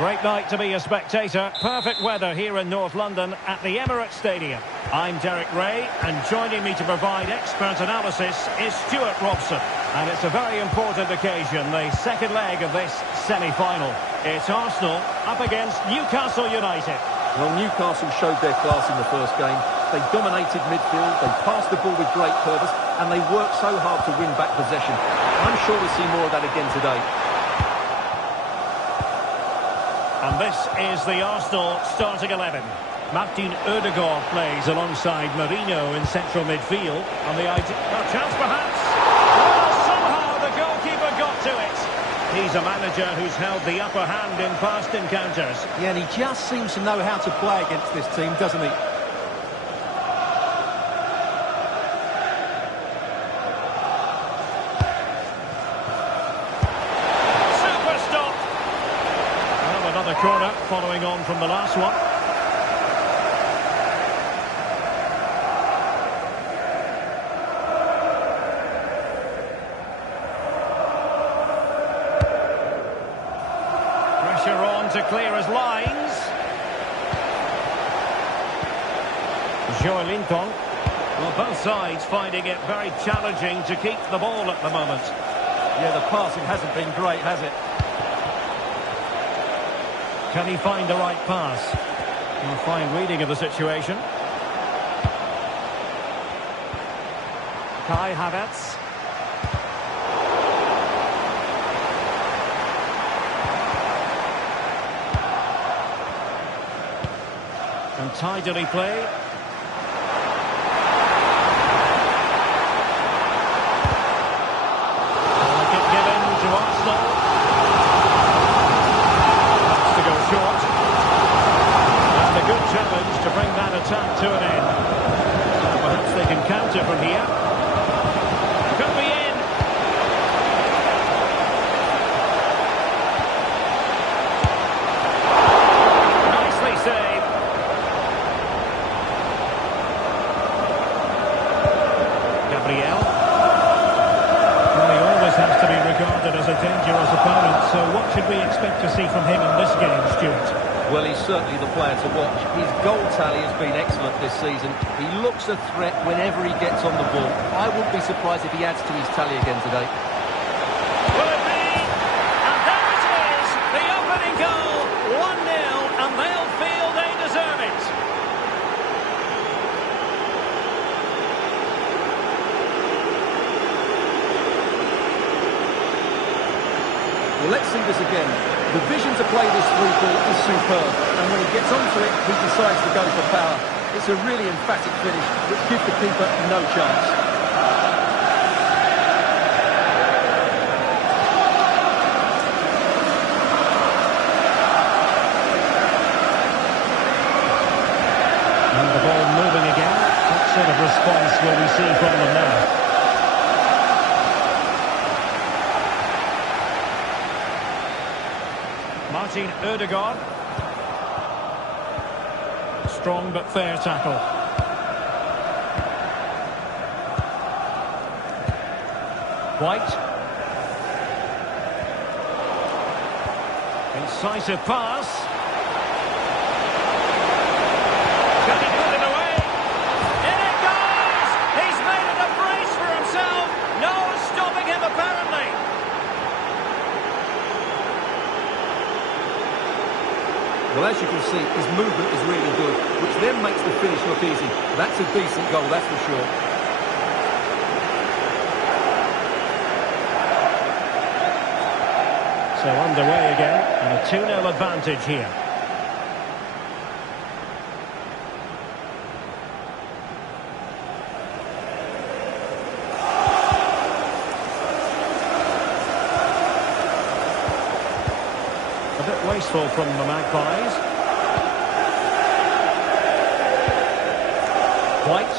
Great night to be a spectator. Perfect weather here in North London at the Emirates Stadium. I'm Derek Ray, and joining me to provide expert analysis is Stuart Robson. And it's a very important occasion, the second leg of this semi-final. It's Arsenal up against Newcastle United. Well, Newcastle showed their class in the first game. They dominated midfield, they passed the ball with great purpose, and they worked so hard to win back possession. I'm sure we'll see more of that again today. And this is the Arsenal starting 11. Martin Ødegaard plays alongside Mourinho in central midfield. And the chance perhaps. Well, somehow the goalkeeper got to it. He's a manager who's held the upper hand in past encounters. Yeah, and he just seems to know how to play against this team, doesn't he? Corner following on from the last one. Pressure on to clear his lines. Joelinton. Well, both sides finding it very challenging to keep the ball at the moment. Yeah, the passing hasn't been great, has it? Can he find the right pass? A fine reading of the situation. Kai Havertz. And tidily played. Given to Arsenal. Good challenge to bring that attack to an end. Perhaps they can counter from here. Could be in. Nicely saved. Gabriel. Well, he always has to be regarded as a dangerous opponent, so what should we expect to see from him in this game, Stuart? Well, he's certainly the player to watch. His goal tally has been excellent this season. He looks a threat whenever he gets on the ball. I wouldn't be surprised if he adds to his tally again today. Will it be? And there it is, the opening goal. 1-0, and they'll feel they deserve it. Well, let's see this again. The vision to play this through ball is superb, and when he gets onto it, he decides to go for power. It's a really emphatic finish, which gives the keeper no chance. And the ball moving again. What sort of response will we see from them now? Martin Ødegaard. Strong but fair tackle. White. Incisive pass. Can he put it away? In it goes! He's made it a brace for himself. No stopping him apparently. Well, as you can see, his movement is really good, which then makes the finish look easy. That's a decent goal, that's for sure. So underway again, and a 2-0 advantage here. A bit wasteful from the Magpies. White.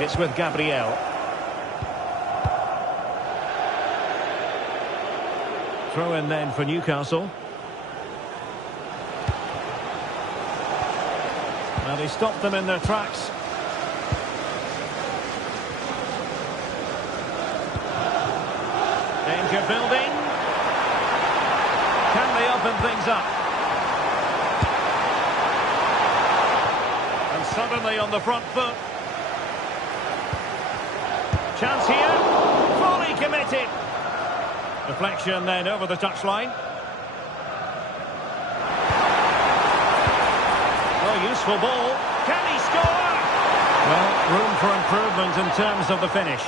It's with Gabriel. Throw in then for Newcastle. And he stopped them in their tracks. Danger building. Can they open things up. And suddenly on the front foot. Chance here. Fully committed. Deflection then over the touchline. Oh, useful ball. Can he score? Well, room for improvement in terms of the finish.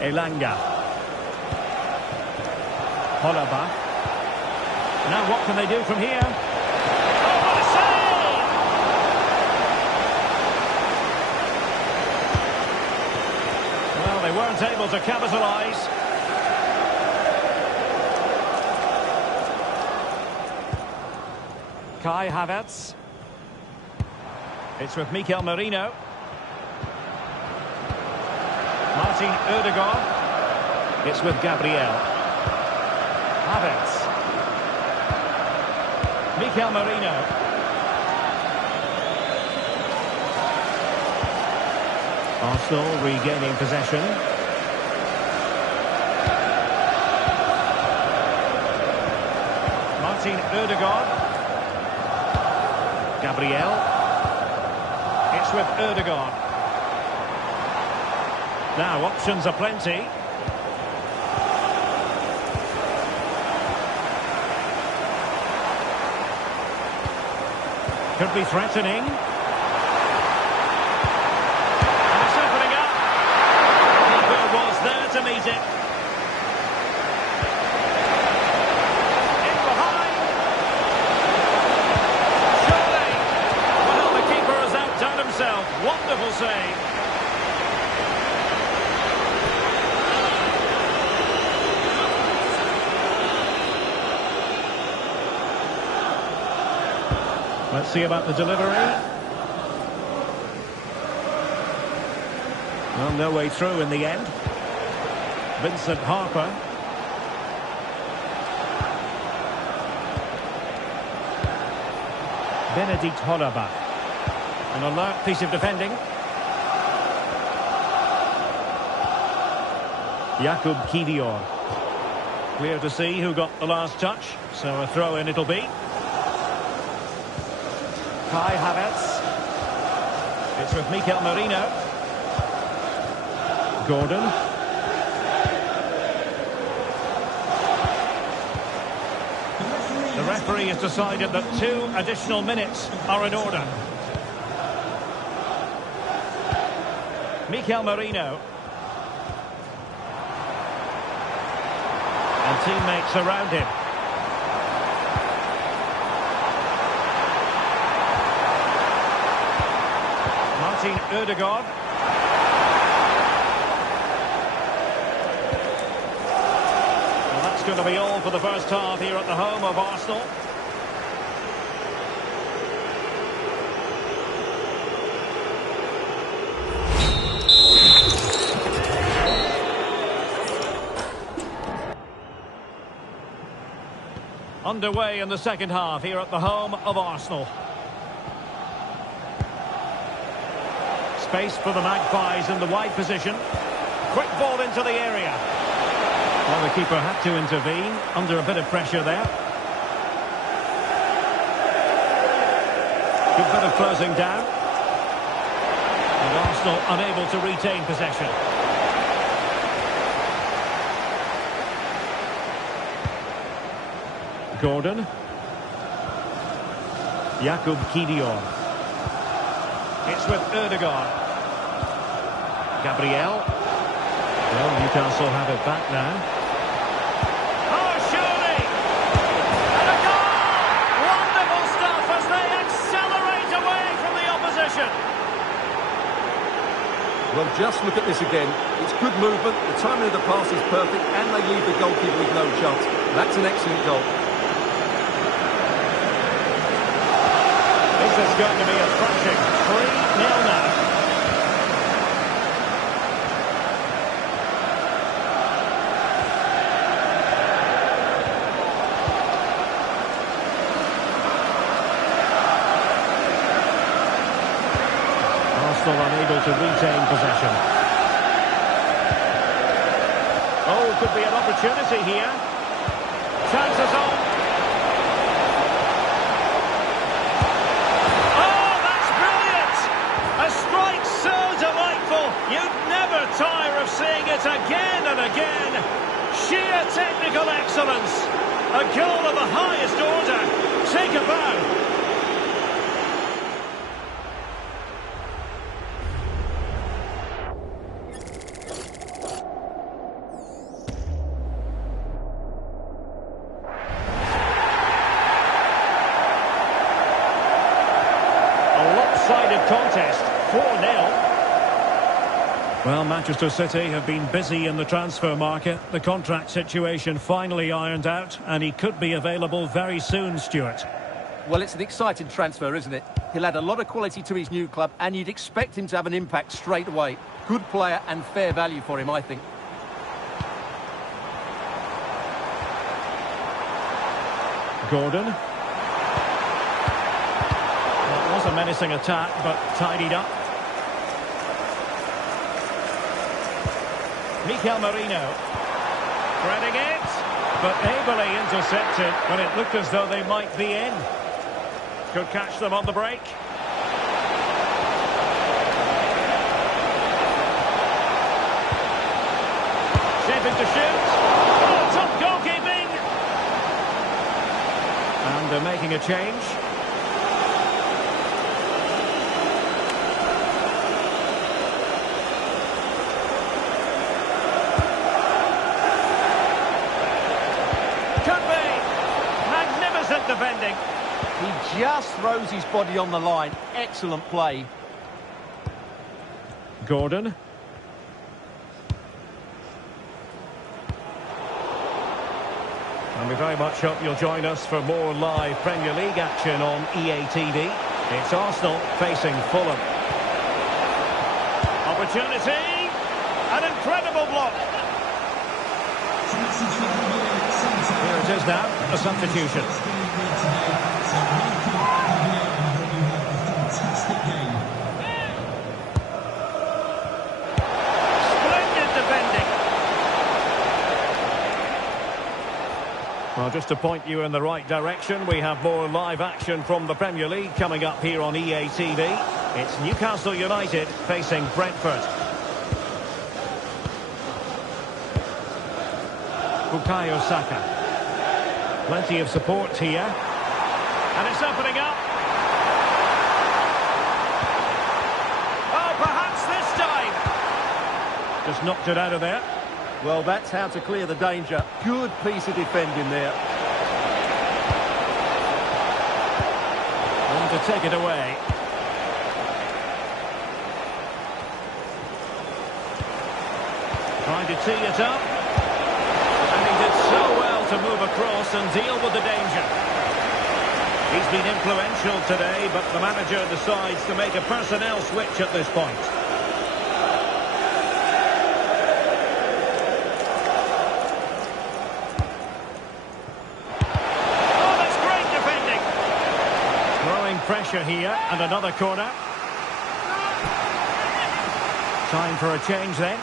Elanga. Holaba. Now what can they do from here? Oh, what a save! Well, they weren't able to capitalise. Kai Havertz. It's with Mikel Merino. Martin Ødegaard. It's with Gabriel. Havertz. Mikel Merino. Arsenal regaining possession. Martin Ødegaard. Gabriel. It's with Ødegaard. Now, options are plenty. Could be threatening. And it's opening up. Keeper was there to meet it. In behind. Surely. Well, the keeper has outdone himself. Wonderful save. Let's see about the delivery. Well, no way through in the end. Vincent Harper. Benedict Holaba. An alert piece of defending. Jakub Kivior. Clear to see who got the last touch. So a throw in it'll be. Kai Havertz. It's with Mikel Merino. Gordon. The referee has decided that 2 additional minutes are in order. Mikel Merino. And teammates around him. Martin Ødegaard. Well, that's going to be all for the first half here at the home of Arsenal. Underway in the second half here at the home of Arsenal. Space for the Magpies in the wide position. Quick ball into the area. Well, the keeper had to intervene under a bit of pressure there. Good bit of closing down. And Arsenal unable to retain possession. Gordon. Jakub Kivior. It's with Ødegaard. Gabriel. Well, Newcastle have it back now. Oh, surely! And a goal! Wonderful stuff as they accelerate away from the opposition. Well, just look at this again. It's good movement, the timing of the pass is perfect, and they leave the goalkeeper with no chance. That's an excellent goal. This is going to be a thrashing. 3-0 now. Arsenal unable to retain possession. Oh, could be an opportunity here. Chances on. Oh, that's brilliant! A strike so delightful, you'd never tire of seeing it again and again. Sheer technical excellence. A goal of the highest order. Take a bow. Contest, 4-0. Well, Manchester City have been busy in the transfer market. The contract situation finally ironed out, and he could be available very soon, Stuart. Well, it's an exciting transfer, isn't it? He'll add a lot of quality to his new club, and you'd expect him to have an impact straight away. Good player and fair value for him, I think. Gordon. It was a menacing attack, but tidied up. Mikel Merino. Threading it, but ably intercepted when it looked as though they might be in. Could catch them on the break. Shaping to shoot. Oh, top goalkeeping! And they're making a change. Defending. He just throws his body on the line. Excellent play. Gordon. And we very much hope you'll join us for more live Premier League action on EA TV. It's Arsenal facing Fulham. Opportunity. An incredible block. Here it is now, a substitution. Splendid defending. Well, just to point you in the right direction, we have more live action from the Premier League coming up here on EA TV. It's Newcastle United facing Brentford. Bukayo Saka. Plenty of support here. And it's opening up. Oh, perhaps this time. Just knocked it out of there. Well, that's how to clear the danger. Good piece of defending there. And to take it away. Trying to tee it up. And he did so well to move across and deal with the danger. He's been influential today, but the manager decides to make a personnel switch at this point. Oh, that's great defending. Growing pressure here, and another corner. Time for a change then.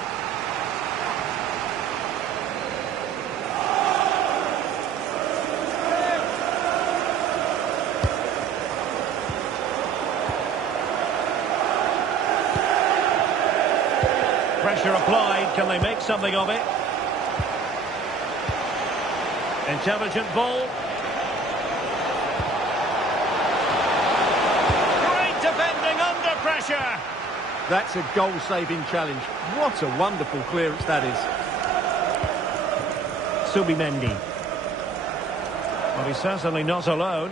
Pressure applied. Can they make something of it? Intelligent ball. Great defending under pressure. That's a goal-saving challenge. What a wonderful clearance that is. Subimendi. Well, he's certainly not alone.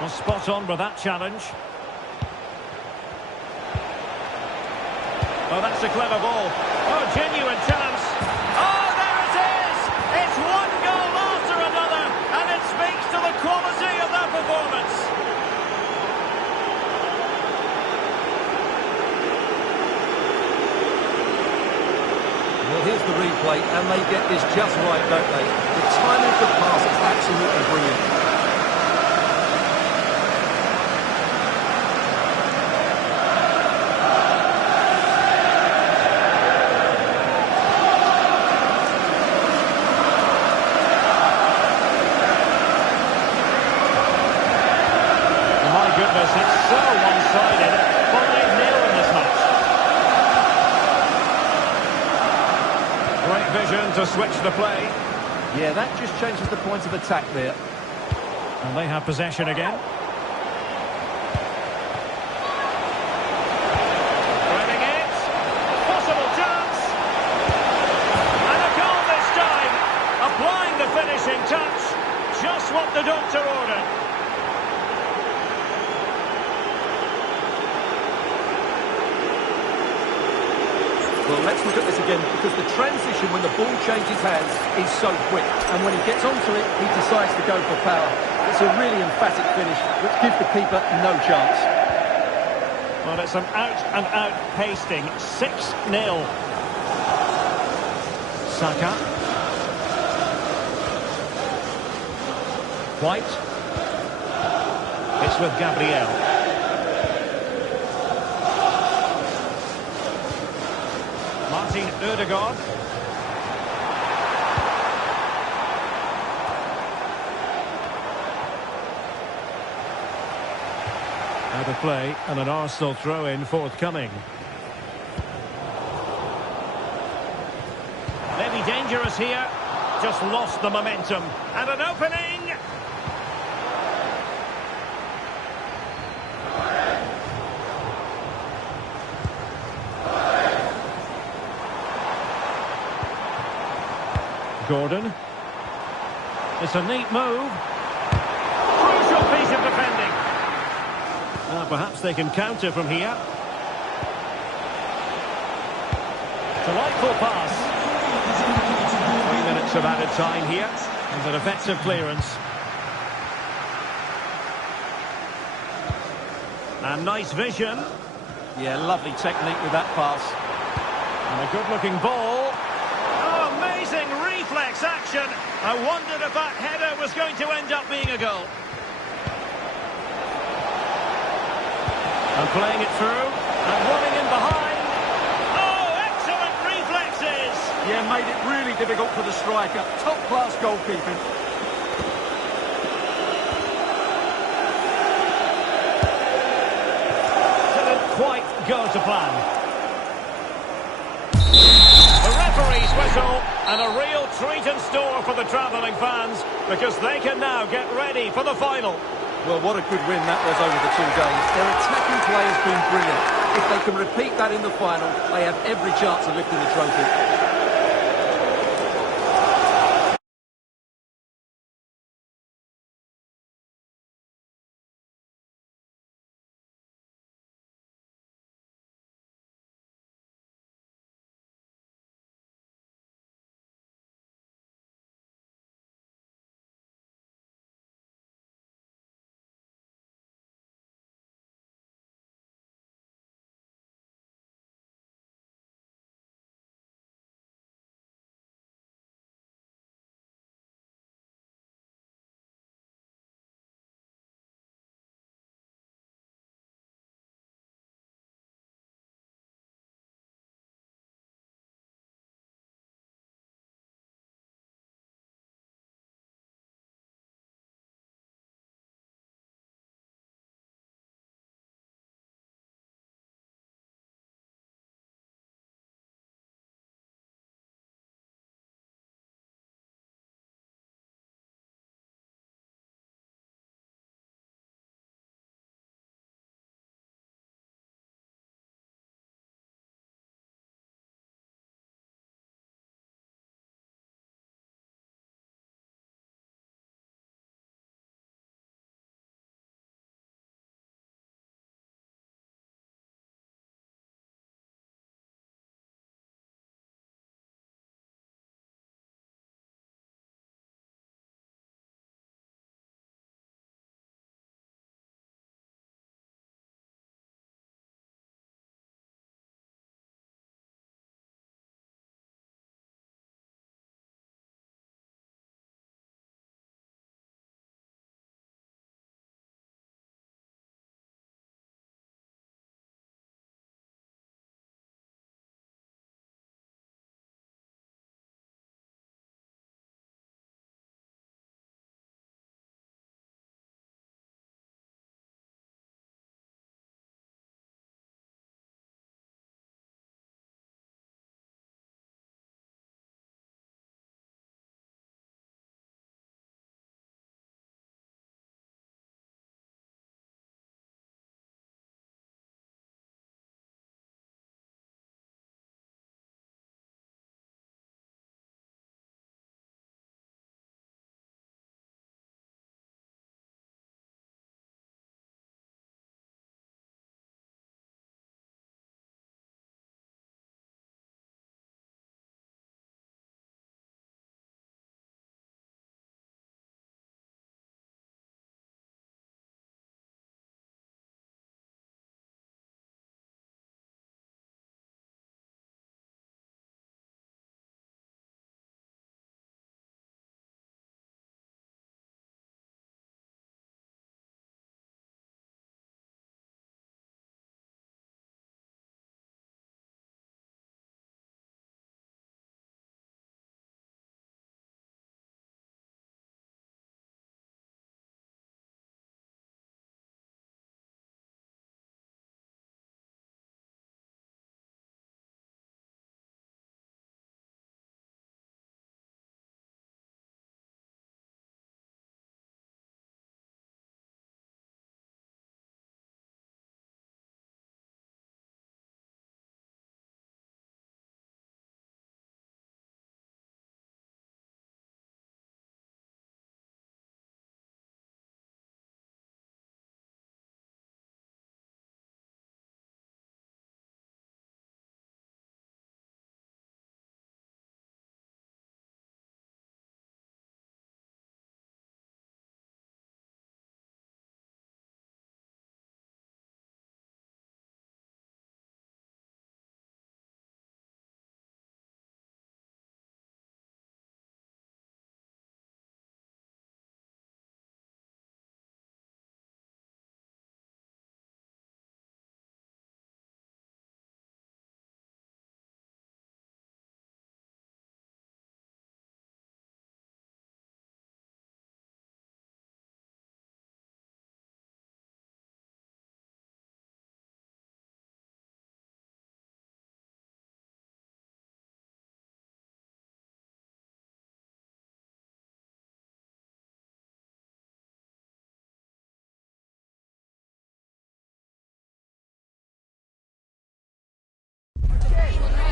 Well, spot on with that challenge. Oh, that's a clever ball. Oh, genuine chance. Oh, there it is! It's one goal after another, and it speaks to the quality of that performance. Well, here's the replay, and they get this just right, don't they? The timing of the pass is absolutely brilliant. looking to switch the play. Yeah, that just changes the point of attack there. And they have possession again. Threading it. Possible chance. And a goal this time. Applying the finishing touch. Just what the doctor ordered. Well, let's look at this again, because the transition when the ball changes hands is so quick. And when he gets onto it, he decides to go for power. It's a really emphatic finish, which gives the keeper no chance. Well, it's an out-and-out pasting. 6-0. Saka. White. It's with Gabriel. Martin Ødegaard. Out of play, and an Arsenal throw-in forthcoming. Maybe dangerous here. Just lost the momentum. And an opening! Gordon. It's a neat move. Crucial piece of defending. Perhaps they can counter from here. Delightful pass. 3 minutes of added time here. And an effective clearance. And nice vision. Yeah, lovely technique with that pass. And a good-looking ball. Oh, amazing reflex action. I wondered if that header was going to end up being a goal. And playing it through. And running in behind. Oh, excellent reflexes. Yeah, made it really difficult for the striker. Top-class goalkeeping. Didn't quite go to plan. The referee's whistle, and a real treat in store for the travelling fans, because they can now get ready for the final. Well, what a good win that was over the 2 games. Their attacking play has been brilliant. If they can repeat that in the final, they have every chance of lifting the trophy.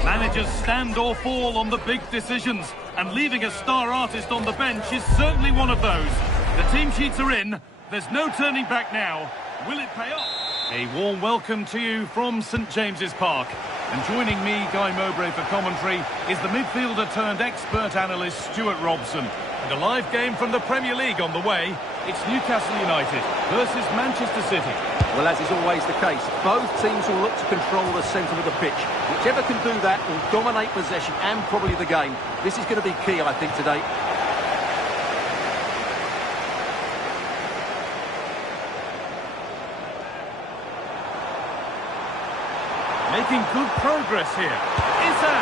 Managers stand or fall on the big decisions, and leaving a star artist on the bench is certainly one of those. The team sheets are in. There's no turning back now. Will it pay off? A warm welcome to you from St James's Park. And joining me, Guy Mowbray, for commentary is the midfielder turned expert analyst Stuart Robson. And a live game from the Premier League on the way. It's Newcastle United versus Manchester City. Well, as is always the case, both teams will look to control the centre of the pitch. Whichever can do that will dominate possession and probably the game. This is going to be key, I think, today. Making good progress here. Issa!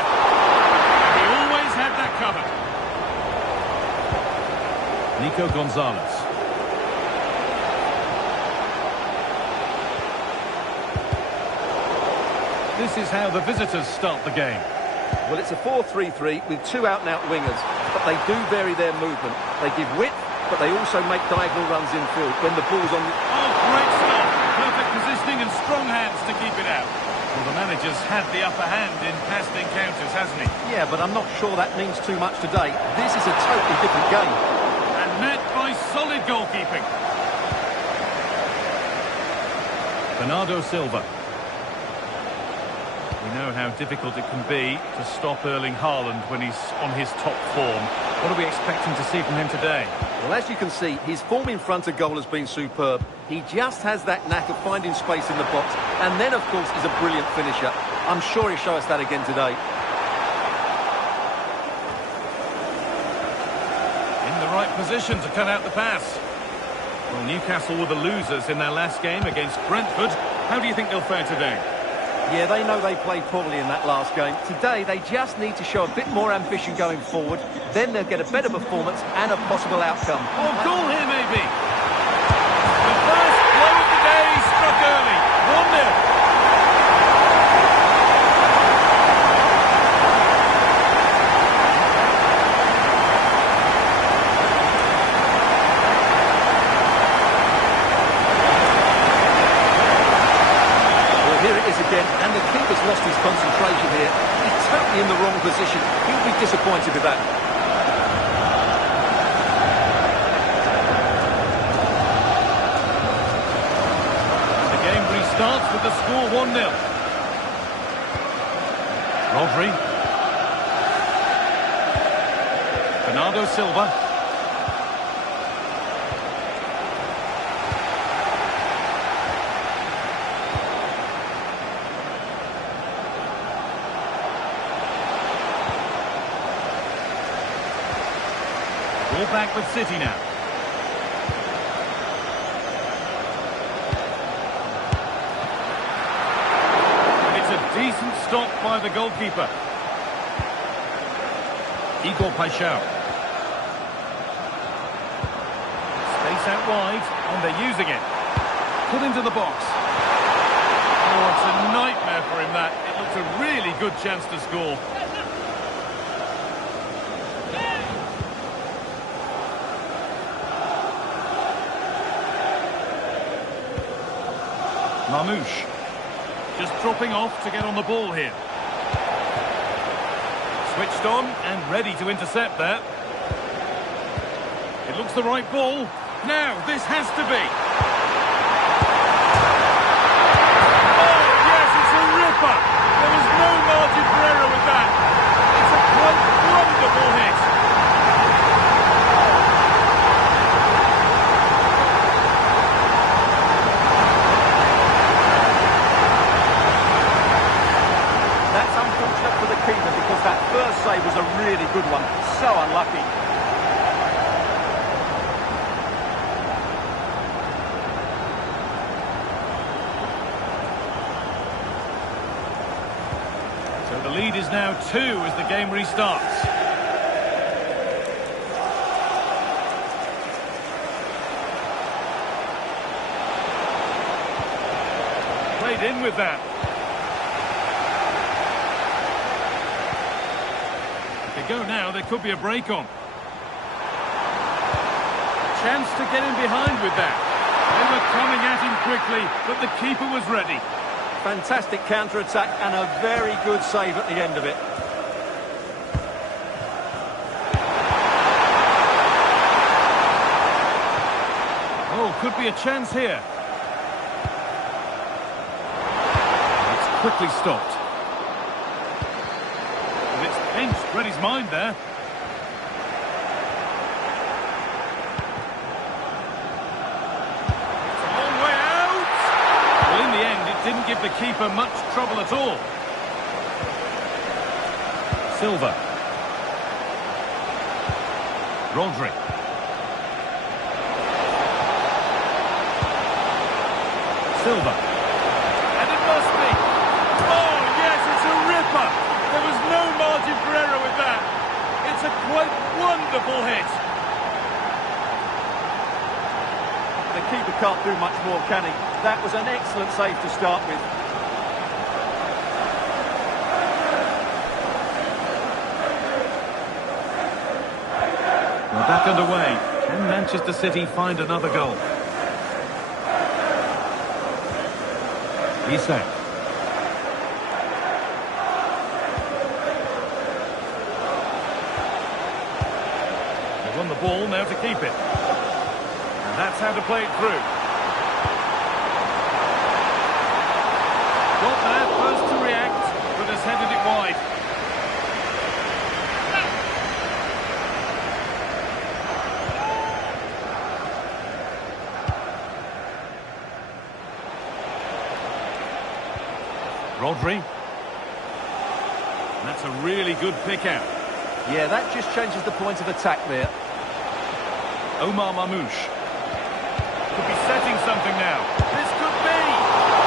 He always had that covered. Nico Gonzalez. This is how the visitors start the game. Well, it's a 4-3-3 with two out-and-out wingers, but they do vary their movement. They give width, but they also make diagonal runs infield when the ball's on. Oh, great stop. Perfect positioning and strong hands to keep it out. Well, the manager's had the upper hand in past encounters, hasn't he? Yeah, but I'm not sure that means too much today. This is a totally different game. And met by solid goalkeeping. Bernardo Silva. We know how difficult it can be to stop Erling Haaland when he's on his top form. What are we expecting to see from him today? Well, as you can see, his form in front of goal has been superb. He just has that knack of finding space in the box, and then, of course, he's a brilliant finisher. I'm sure he'll show us that again today. In the right position to cut out the pass. Well, Newcastle were the losers in their last game against Brentford. How do you think they'll fare today? Yeah, they know they played poorly in that last game. Today, they just need to show a bit more ambition going forward. Then they'll get a better performance and a possible outcome. Oh, goal here, maybe. The first blow of the day struck early. 1-0. And the keeper's lost his concentration here. He's totally in the wrong position. He'll be disappointed with that. The game restarts with the score 1-0. Rodri. Bernardo Silva. Ball back with City now. It's a decent stop by the goalkeeper. Igor Paixão. Space out wide, and they're using it. Put into the box. Oh, it's a nightmare for him, that. It looks a really good chance to score. Mamouche. Just dropping off to get on the ball here. Switched on and ready to intercept there. It looks the right ball. Now, this has to be. Oh, yes, it's a ripper. There was no margin for error with that. It's a quite wonderful hit. For the keeper, because that first save was a really good one. So unlucky. So the lead is now 2 as the game restarts. Played in with that. Go now, there could be a break on. Chance to get in behind with that. They were coming at him quickly, but the keeper was ready. Fantastic counter-attack and a very good save at the end of it. Oh, could be a chance here. It's quickly stopped. But it's pinched, read his mind there. It's a long way out. Well, in the end, it didn't give the keeper much trouble at all. Silva. Rodri. Silva. And it must be. Oh, yes, it's a ripper. There was no margin for error with that. It's a quite wonderful hit. The keeper can't do much more, can he? That was an excellent save to start with. We're back underway. Can Manchester City find another goal? Isak. They won the ball, now to keep it. And that's how to play it through. Got there, first to react, but has headed it wide. Rodri. That's a really good pick out. Yeah, that just changes the point of attack there. Omar Mamouche. Could be setting something now. This could be.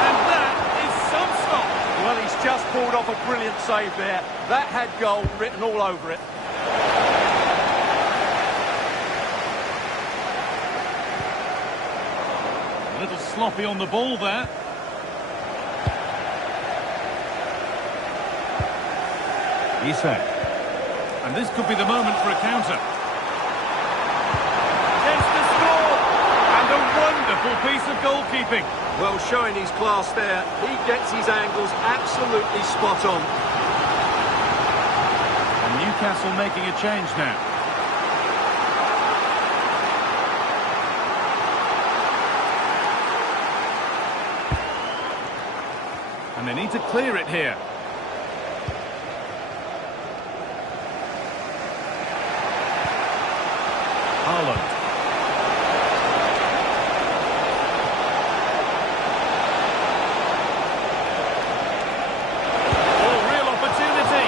And that is some stop. Well, he's just pulled off a brilliant save there. That had goal written all over it. A little sloppy on the ball there. Isak. And this could be the moment for a counter. Yes, to score! And a wonderful piece of goalkeeping. Well, showing his class there. He gets his angles absolutely spot on. And Newcastle making a change now. And they need to clear it here. Haaland. Oh, real opportunity.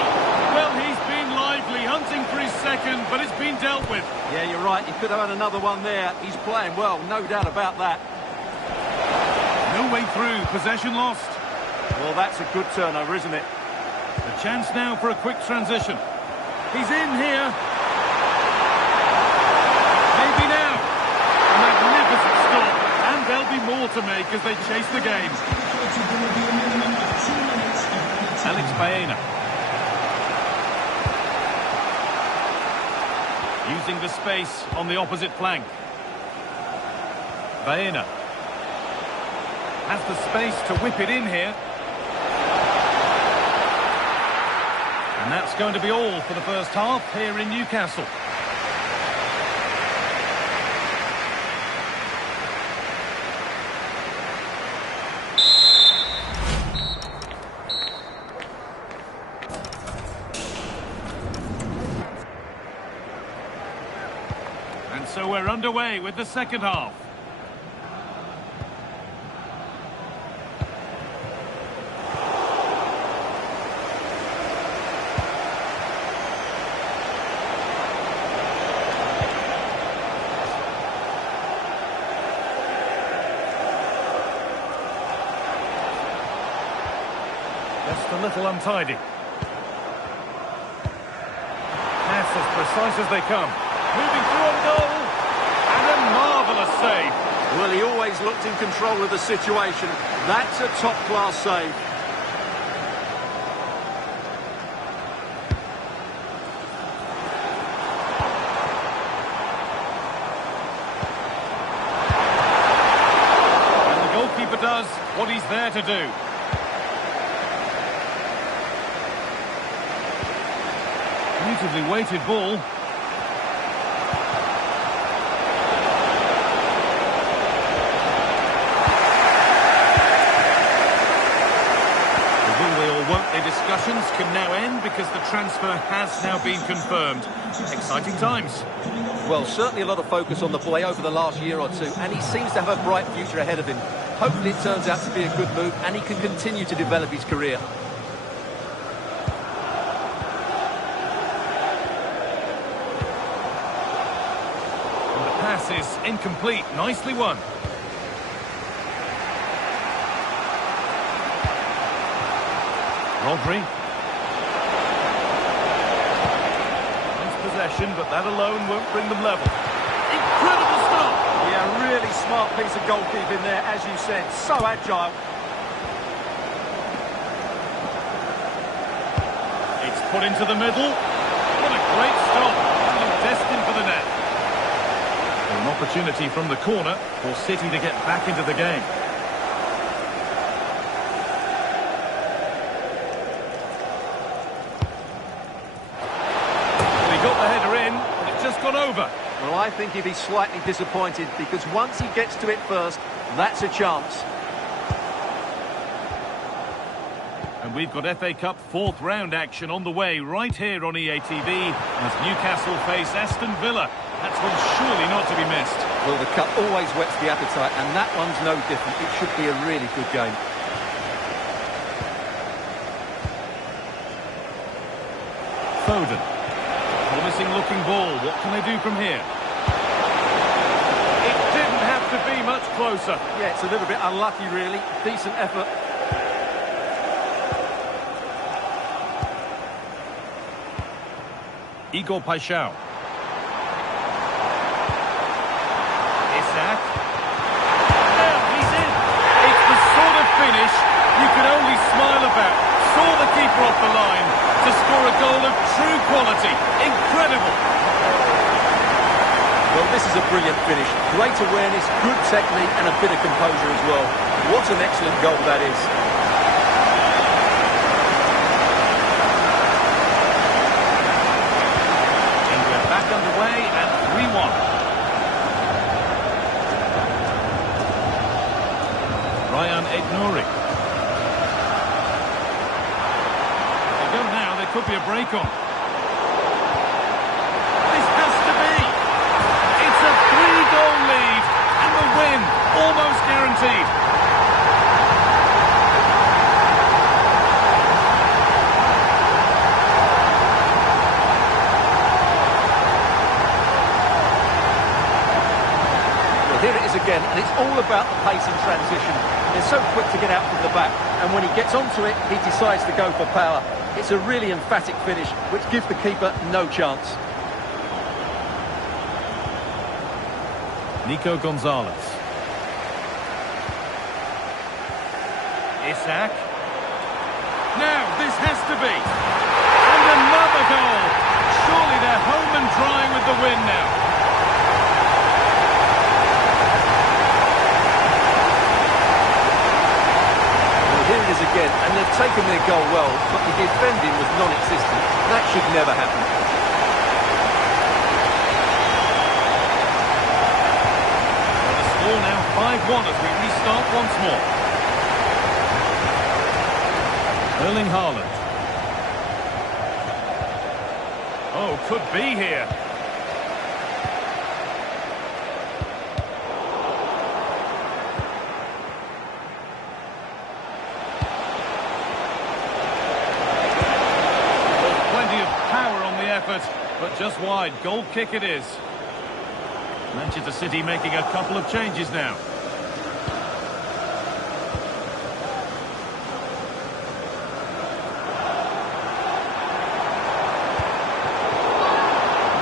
Well, he's been lively, hunting for his second, but it's been dealt with. Yeah, you're right. He could have had another one there. He's playing well, no doubt about that. No way through, possession lost. Well, that's a good turnover, isn't it? A chance now for a quick transition. He's in here. Maybe now. A magnificent stop. And there'll be more to make as they chase the game. Alex Baena. Using the space on the opposite flank. Baena. Has the space to whip it in here. And that's going to be all for the first half here in Newcastle. And so we're underway with the second half. Just a little untidy. Pass as precise as they come. Moving through on goal. And a marvellous save. Well, he always looked in control of the situation. That's a top-class save. And the goalkeeper does what he's there to do. Beautifully weighted ball. Won't-they discussions can now end because the transfer has now been confirmed. Exciting times. Well, certainly a lot of focus on the boy over the last year or two, and he seems to have a bright future ahead of him. Hopefully it turns out to be a good move and he can continue to develop his career. And the pass is incomplete. Nicely won. Rodri. Nice possession, but that alone won't bring them level. Incredible stop! Yeah, really smart piece of goalkeeping there, as you said. So agile. It's put into the middle. What a great stop. And destined for the net. An opportunity from the corner for City to get back into the game. Gone over. Well, I think he'd be slightly disappointed because once he gets to it first, that's a chance. And we've got FA Cup fourth round action on the way right here on EA TV as Newcastle face Aston Villa. That's one surely not to be missed. Well, the cup always whets the appetite, and that one's no different. It should be a really good game. Foden. Promising looking ball. What can they do from here? It didn't have to be much closer. Yeah, it's a little bit unlucky, really. Decent effort. Igor Paixão. Isak. Now he's in. It's the sort of finish you can only smile about. Saw the keeper off the line to score a goal of true quality. Incredible. Well, this is a brilliant finish. Great awareness, good technique, and a bit of composure as well. What an excellent goal that is. And we're back underway at 3-1. Ryan Aït-Nouri. Could be a break on. This has to be. It's a 3-goal lead and the win almost guaranteed. Well, here it is again, and it's all about the pace in transition. They're so quick to get out from the back, and when he gets onto it, he decides to go for power. It's a really emphatic finish, which gives the keeper no chance. Nico Gonzalez. Isak. Now, this has to be. And another goal. Surely they're home and dry with the win now. Here it is again, and they've taken their goal well, but the defending was non-existent. That should never happen. Well, the score now 5-1 as we restart once more. Erling Haaland. Oh, could be here. But just wide. Goal kick it is. Manchester City making a couple of changes now.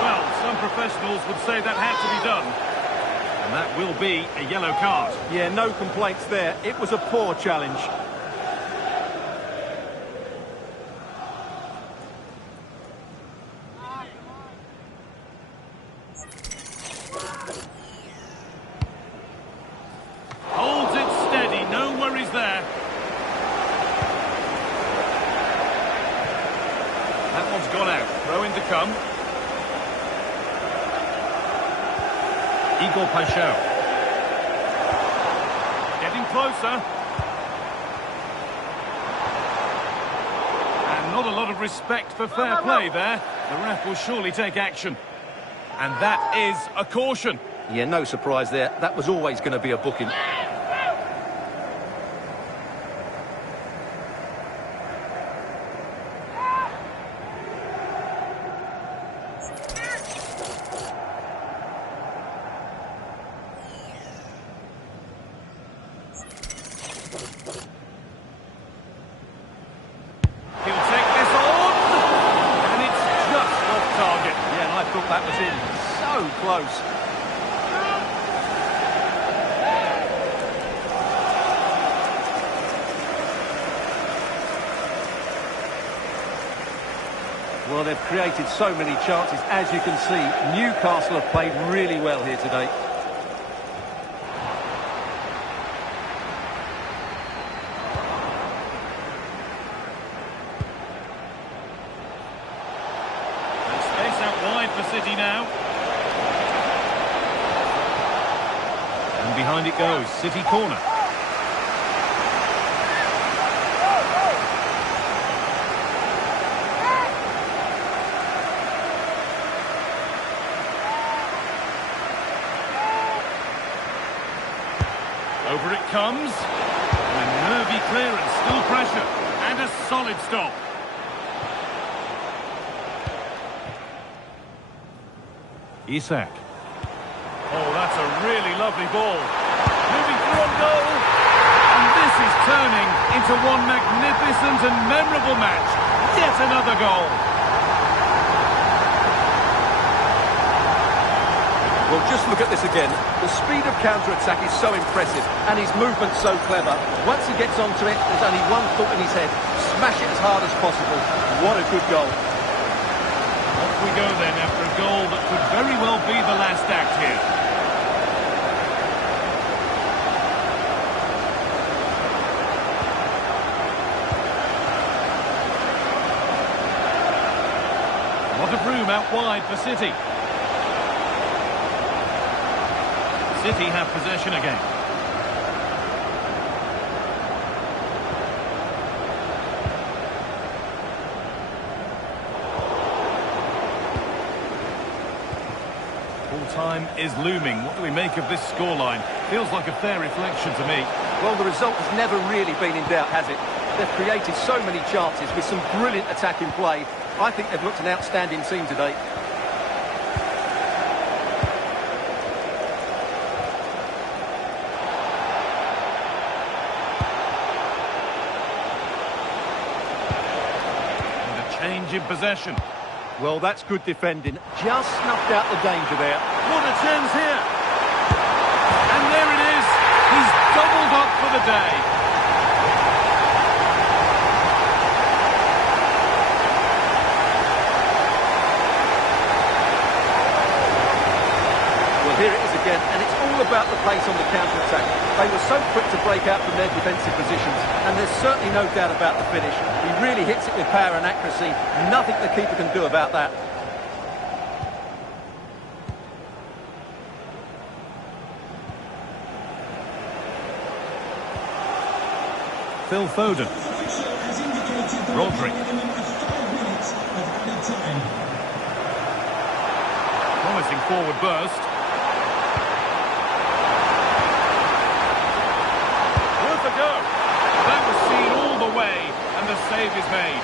Well, some professionals would say that had to be done. And that will be a yellow card. Yeah, no complaints there. It was a poor challenge. Ball's gone out. Throw in to come. Igor Paixão. Getting closer. And not a lot of respect for fair play there. The ref will surely take action. And that is a caution. Yeah, no surprise there. That was always going to be a booking. That was in so close. Well, they've created so many chances. As you can see, Newcastle have played really well here today. For City now. And behind it goes, City corner. Over it comes. And a nervy clearance, still pressure. And a solid stop. Isak. Oh, that's a really lovely ball. Moving through on goal. And this is turning into one magnificent and memorable match. Yet another goal. Well, just look at this again. The speed of counter-attack is so impressive, and his movement's so clever. Once he gets onto it, there's only one thought in his head. Smash it as hard as possible. What a good goal. Off we go then after a goal that could very well be the last act here. A lot of room out wide for City. City have possession again. Time is looming. What do we make of this scoreline? Feels like a fair reflection to me. Well, the result has never really been in doubt, has it? They've created so many chances with some brilliant attacking play. I think they've looked an outstanding team today. And a change in possession. Well, that's good defending. Just snuffed out the danger there. What a chance here. And there it is. He's doubled up for the day. Well, here it is again, and it's all about the pace on the counter-attack. They were so quick to break out from their defensive positions, and there's certainly no doubt about the finish. He really hits it with power and accuracy. Nothing the keeper can do about that. Phil Foden. Rodri. Promising forward burst. Worth a go. That was seen all the way, and the save is made.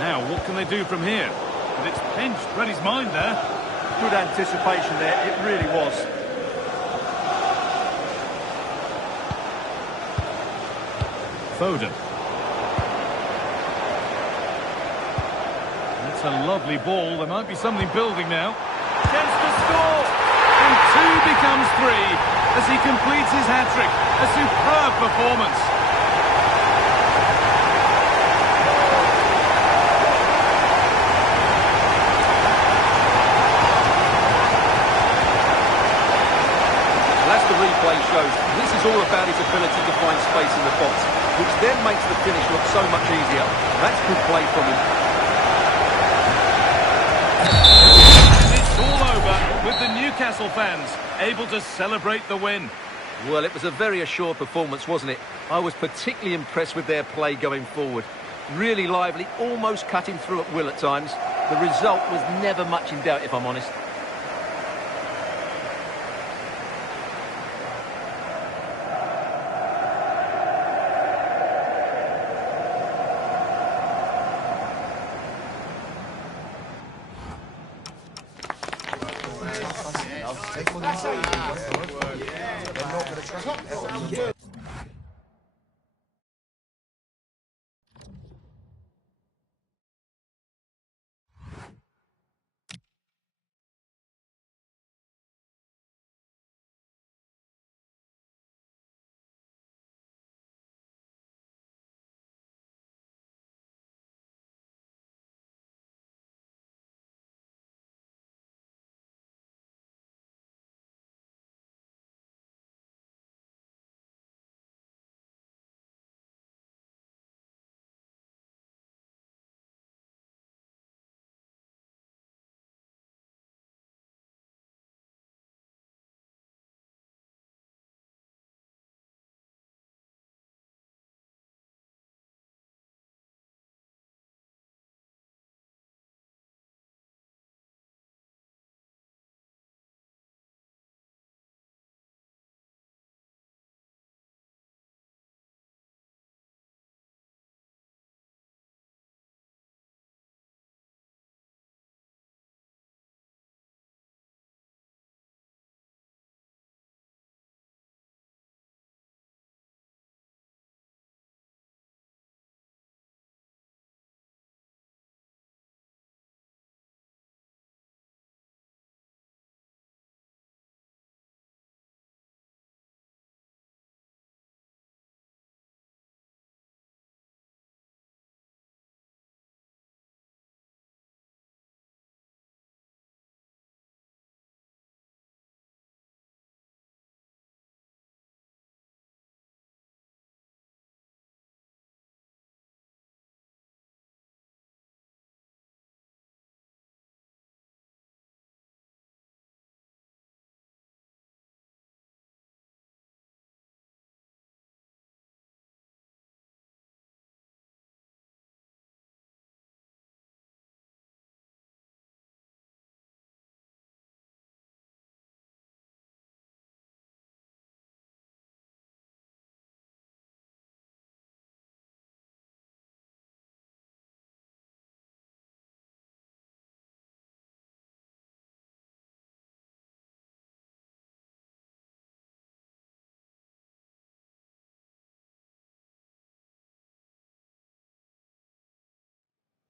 Now, what can they do from here? But it's pinched, read his mind there. Good anticipation there, it really was. Foden. That's a lovely ball, there might be something building now. Chance to score! And two becomes three as he completes his hat-trick. A superb performance. play shows, this is all about his ability to find space in the box, which then makes the finish look so much easier. That's good play from him. It's all over with the Newcastle fans able to celebrate the win. Well, it was a very assured performance, wasn't it? I was particularly impressed with their play going forward. Really lively, almost cutting through at will at times. The result was never much in doubt, if I'm honest.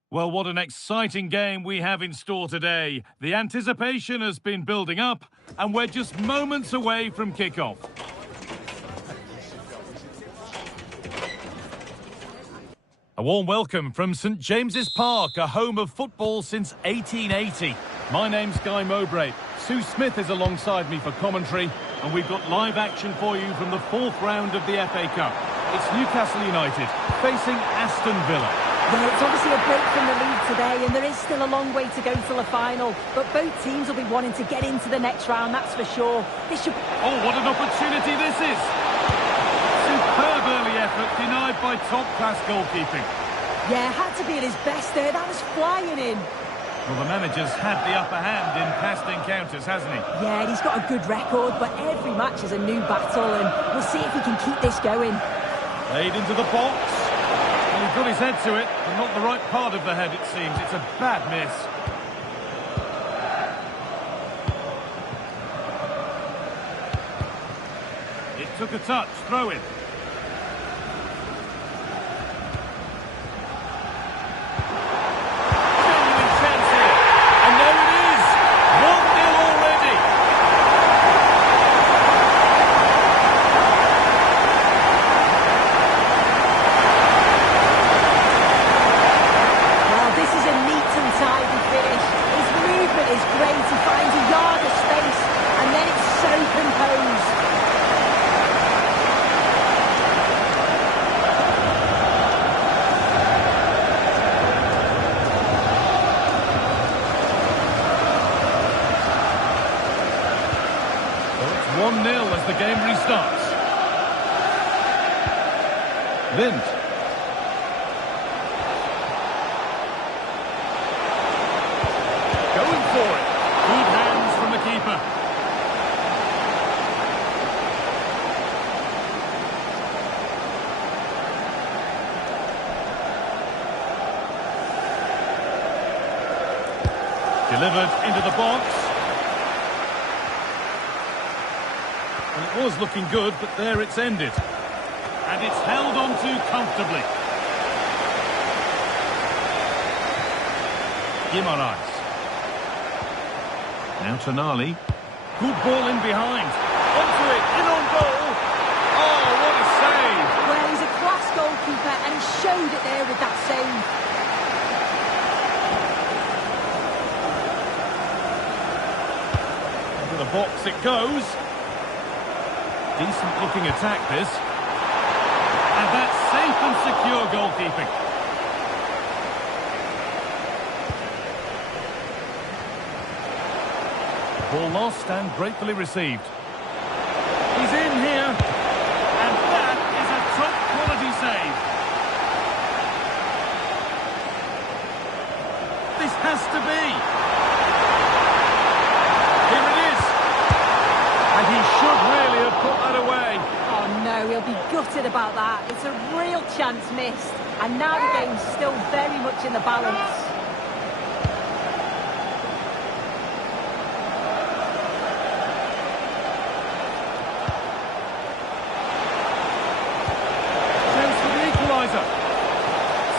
Well, what an exciting game we have in store today. The anticipation has been building up, and we're just moments away from kickoff. A warm welcome from St James's Park, a home of football since 1880. My name's Guy Mowbray. Sue Smith is alongside me for commentary, and we've got live action for you from the fourth round of the FA Cup. It's Newcastle United facing Aston Villa. Yeah, it's obviously a break from the league today, and there is still a long way to go till the final. But both teams will be wanting to get into the next round, that's for sure. This should... Oh, what an opportunity this is! Superb early effort, denied by top-class goalkeeping. Yeah, had to be at his best there. That was flying in. Well, the manager's had the upper hand in past encounters, hasn't he? Yeah, he's got a good record, but every match is a new battle, and we'll see if he can keep this going. Played into the box. Well, he got his head to it, but not the right part of the head, it seems. It's a bad miss. It took a touch, throw in. Genuine chance here. And there it is. 1-0 already. Well, this is a neat and tidy finish. His movement is great. He finds a yard of space, and then it's so composed. 1-0 as the game restarts. Lind. Going for it. Good hands from the keeper. Delivered into the box. And it was looking good, but there it's ended. And it's held on to comfortably. Guimaraes. Now Tonali. Good ball in behind. Onto it, in on goal. Oh, what a save. Well, he's a class goalkeeper and he showed it there with that save. Into the box it goes. Decent looking attack this. And that's safe and secure goalkeeping. Ball lost and gratefully received. He's in here. And that is a top quality save. This has to be. Here it is. And he should really have put that away. Oh no, he'll be gutted about that. It's a real chance missed. And now the game's still very much in the balance.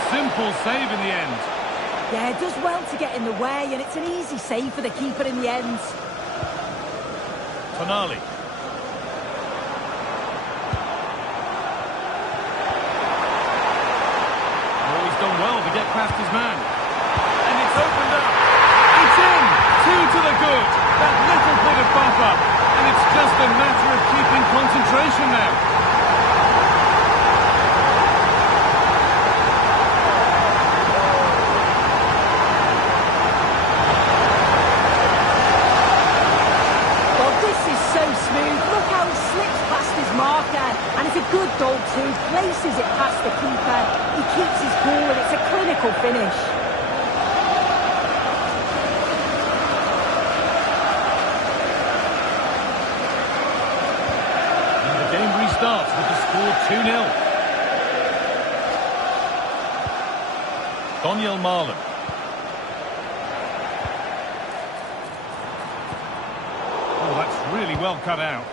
Simple save in the end. Yeah, it does well to get in the way, and it's an easy save for the keeper in the end. Tonali. Oh, he's done well to get past his man. And it's opened up. It's in. 2 to the good. That little bit of bump up. And it's just a matter of keeping concentration now. And it's a good goal too, places it past the keeper, he keeps his cool and it's a clinical finish. And the game restarts with the score 2-0. Donyell Malen. Oh, that's really well cut out.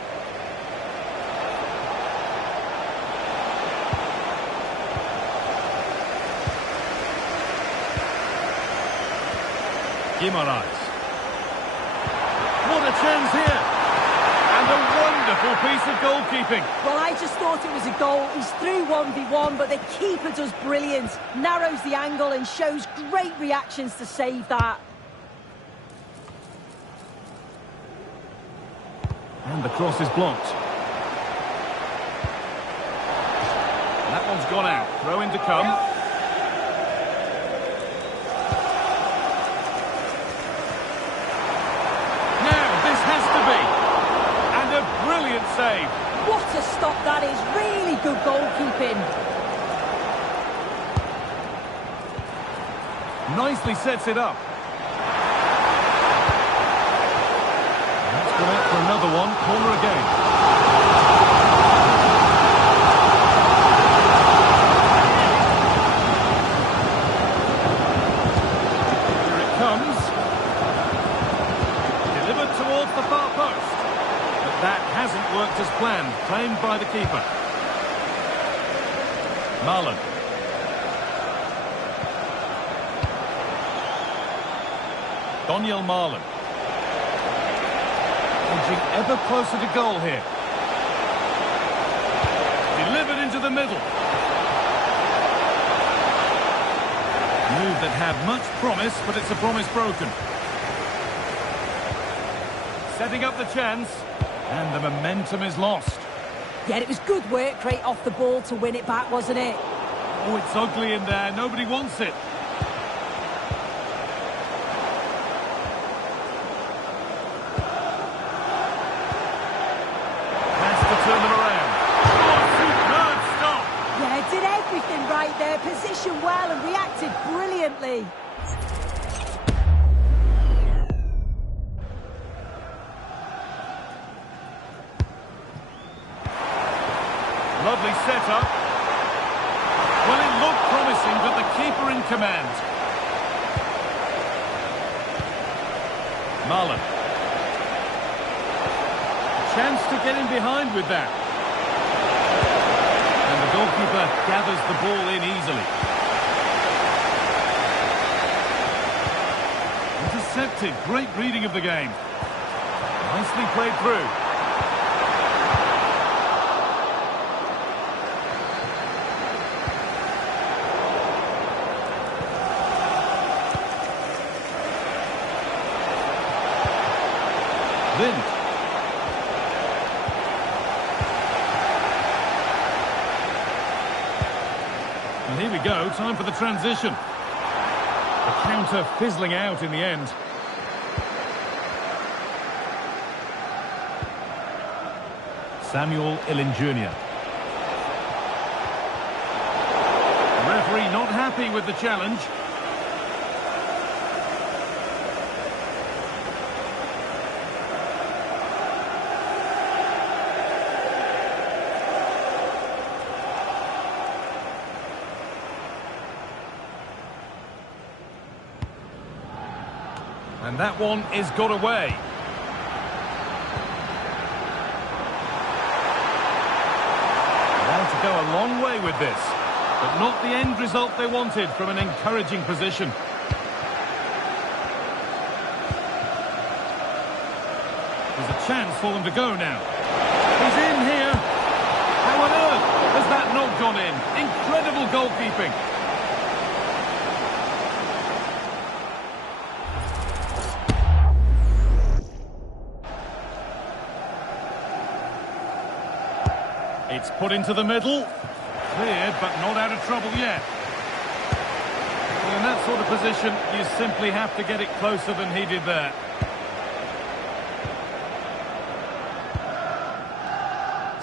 Guimaraes. What a chance here. And a wonderful piece of goalkeeping. Well, I just thought it was a goal. He's through 1v1, but the keeper does brilliant. Narrows the angle and shows great reactions to save that. And the cross is blocked. That one's gone out. Throw in to come. Brilliant save. What a stop that is. Really good goalkeeping. Nicely sets it up. That's gone out for another one. Corner again. Here it comes. Delivered towards the far post. That hasn't worked as planned, claimed by the keeper. Malen. Donyell Malen. Edging ever closer to goal here. Delivered into the middle. Move that had much promise, but it's a promise broken. Setting up the chance. And the momentum is lost. Yeah, it was good work rate off the ball to win it back, wasn't it? Oh, it's ugly in there. Nobody wants it. right there, positioned well and reacted brilliantly. Lovely setup. Well, it looked promising, but the keeper in command. Marlon. Chance to get in behind with that. And the goalkeeper gathers the ball in easily. Intercepted. Great reading of the game. Nicely played through. Lind. And here we go, time for the transition. The counter fizzling out in the end. Samuel Illin Jr. The referee not happy with the challenge. And that one is got away. Well, to go a long way with this, but not the end result they wanted from an encouraging position. There's a chance for them to go now. He's in here. How on earth has that not gone in? Incredible goalkeeping. It's put into the middle. Cleared, but not out of trouble yet. Well, in that sort of position, you simply have to get it closer than he did there.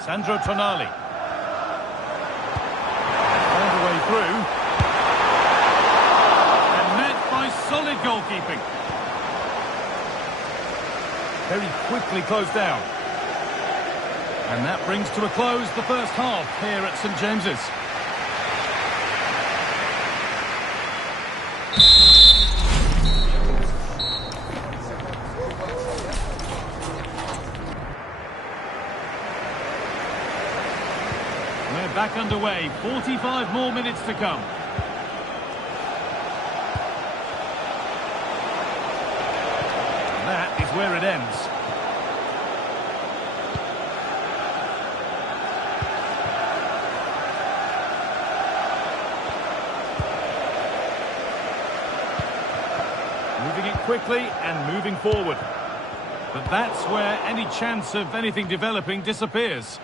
Sandro Tonali. Found a way through. And met by solid goalkeeping. Very quickly closed down. And that brings to a close the first half here at St James's. We're back underway. 45 more minutes to come. And that is where it ends. Moving it quickly and moving forward. But that's where any chance of anything developing disappears.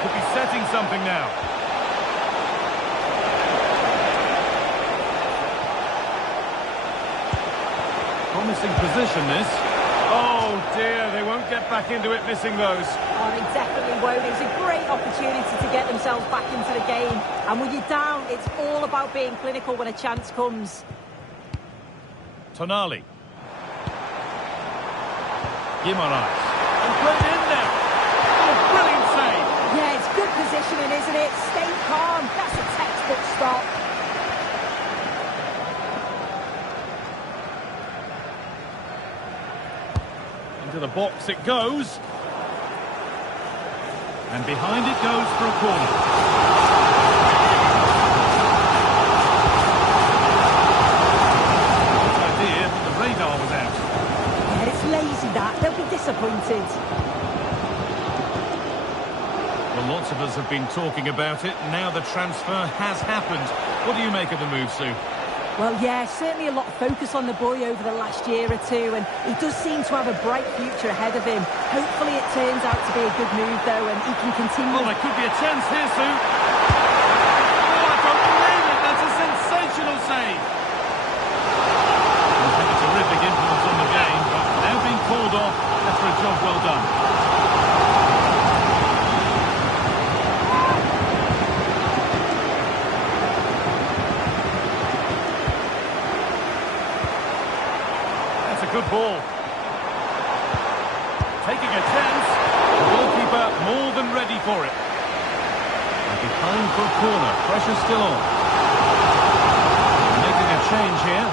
Could be setting something now. Promising position, this. Oh dear, they won't get back into it, missing those. Oh, they definitely won't. It was a great opportunity to get themselves back into the game. And when you're down, it's all about being clinical when a chance comes. Tonali. Guimaraes. And played in there. Oh, brilliant save. Yeah, it's good positioning, isn't it? Stay calm. That's a textbook stop. Into the box it goes. And behind it goes for a corner. Good idea, but the radar was out. Yeah, it's lazy that. They'll be disappointed. Well, lots of us have been talking about it. Now the transfer has happened. What do you make of the move, Sue? Well, yeah, certainly a lot of focus on the boy over the last year or two, and he does seem to have a bright future ahead of him. Hopefully it turns out to be a good move, though, and he can continue... Well, there could be a chance here, Sue. Oh, I don't believe it! That's a sensational save! He's had a terrific influence on the game, but now being called off after a job well done. good ball. Taking a chance. The goalkeeper more than ready for it. And behind for a corner. Pressure still on. Making a change here.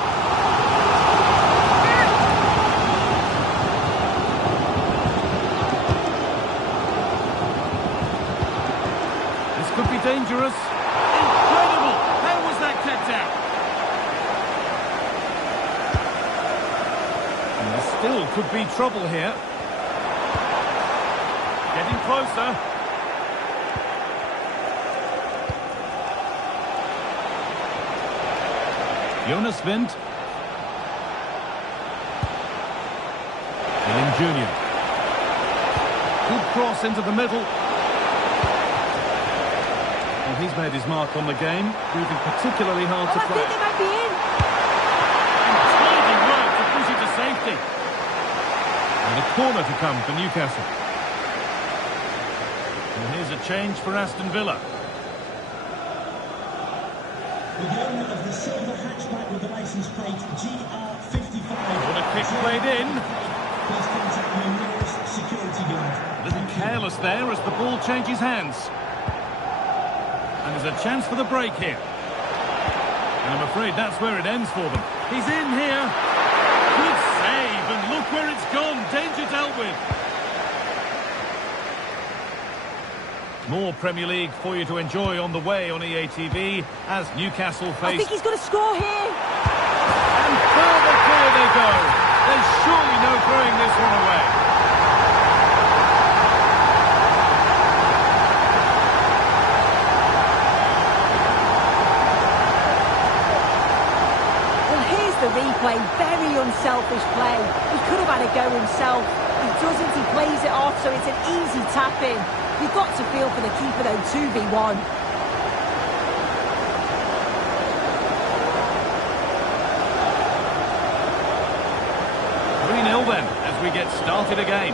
This could be dangerous. Incredible! How was that kept out? And there still could be trouble here. Getting closer. Jonas Wind. William Jr. Good cross into the middle. Well, he's made his mark on the game, proving particularly hard to I play. think they might be in. Tidy work to push it to safety. And a corner to come for Newcastle. And here's a change for Aston Villa. The owner of the silver hatchback with the license plate GR55. What a kick played in. Please contact the nearest security guard. A little careless there as the ball changes hands. And there's a chance for the break here. And I'm afraid that's where it ends for them. He's in here. Good save, and look where it's gone. Danger dealt with. More Premier League for you to enjoy on the way on EA TV as Newcastle I face... think he's going to score here. And further clear they go. There's surely no throwing this one away. Well, here's the replay. Very unselfish play. He could have had a go himself. He doesn't. He plays it off, so it's an easy tap-in. You've got to feel for the keeper, though, 2v1. Then, as we get started again.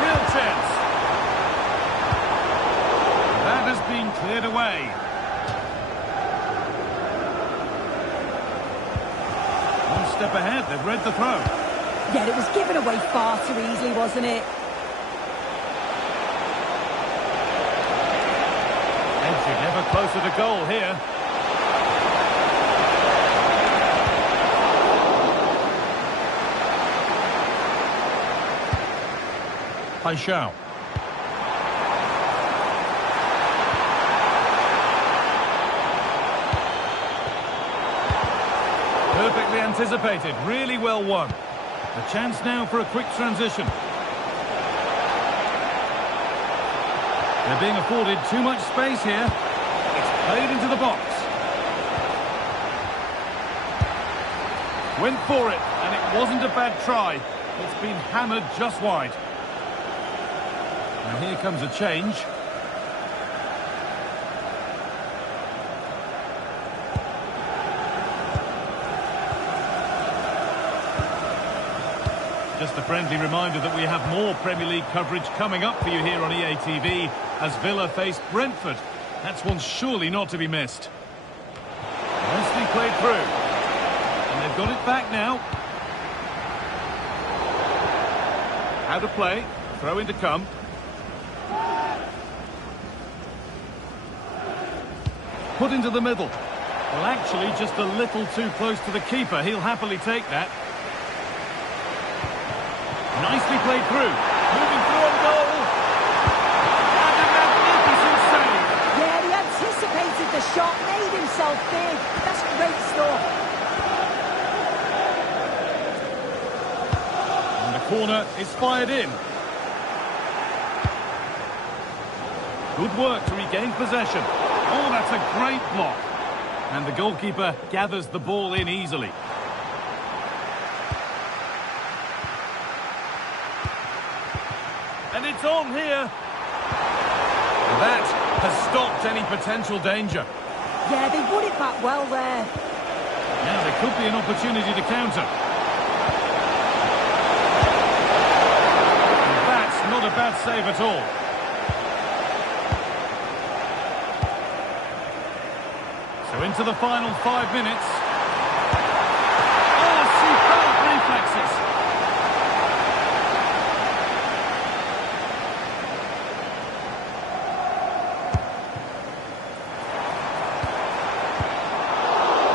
Real chance. That has been cleared away. One step ahead, they've read the throw. Yeah, it was given away far too easily, wasn't it? Never closer to goal here. Paixão. Perfectly anticipated, really well won. A chance now for a quick transition. They're being afforded too much space here. It's played into the box. Went for it, and it wasn't a bad try. It's been hammered just wide. And here comes a change. Just a friendly reminder that we have more Premier League coverage coming up for you here on EA TV as Villa face Brentford. That's one surely not to be missed. Nicely played through. And they've got it back now. How to play. Throw in to come. Put into the middle. Well, actually, just a little too close to the keeper. He'll happily take that. Nicely played through. Moving through on goal. And a magnificent save. Yeah, he anticipated the shot, made himself big. That's great stuff. And the corner is fired in. Good work to regain possession. Oh, that's a great block. And the goalkeeper gathers the ball in easily. And it's on here. That has stopped any potential danger. Yeah, they won it back well there. Now there could be an opportunity to counter. And that's not a a bad save at all. So into the final 5 minutes. Oh, superb reflexes.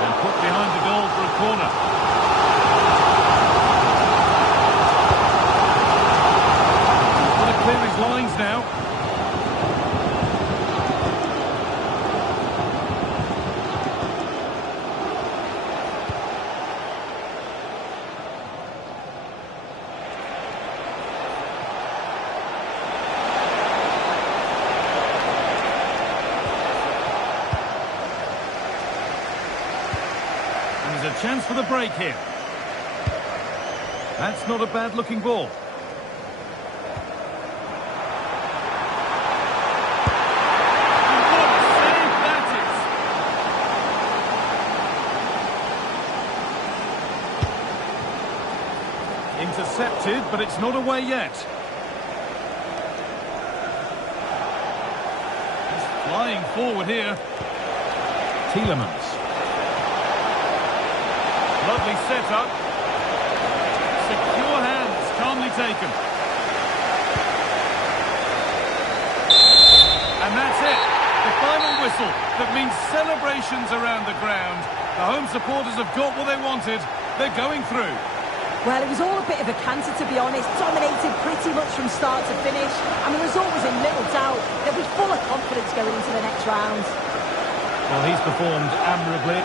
And put behind the goal for a corner. He's got to clear his lines now. There's a chance for the break here. That's not a bad-looking ball. And what a save that is! Intercepted, but it's not away yet. He's flying forward here. Tielemans. Lovely setup. Secure hands, calmly taken. And that's it. The final whistle that means celebrations around the ground. The home supporters have got what they wanted. They're going through. Well, it was all a bit of a canter, to be honest. Dominated pretty much from start to finish. And the result was in little doubt. They'll be full of confidence going into the next round. Well, he's performed admirably.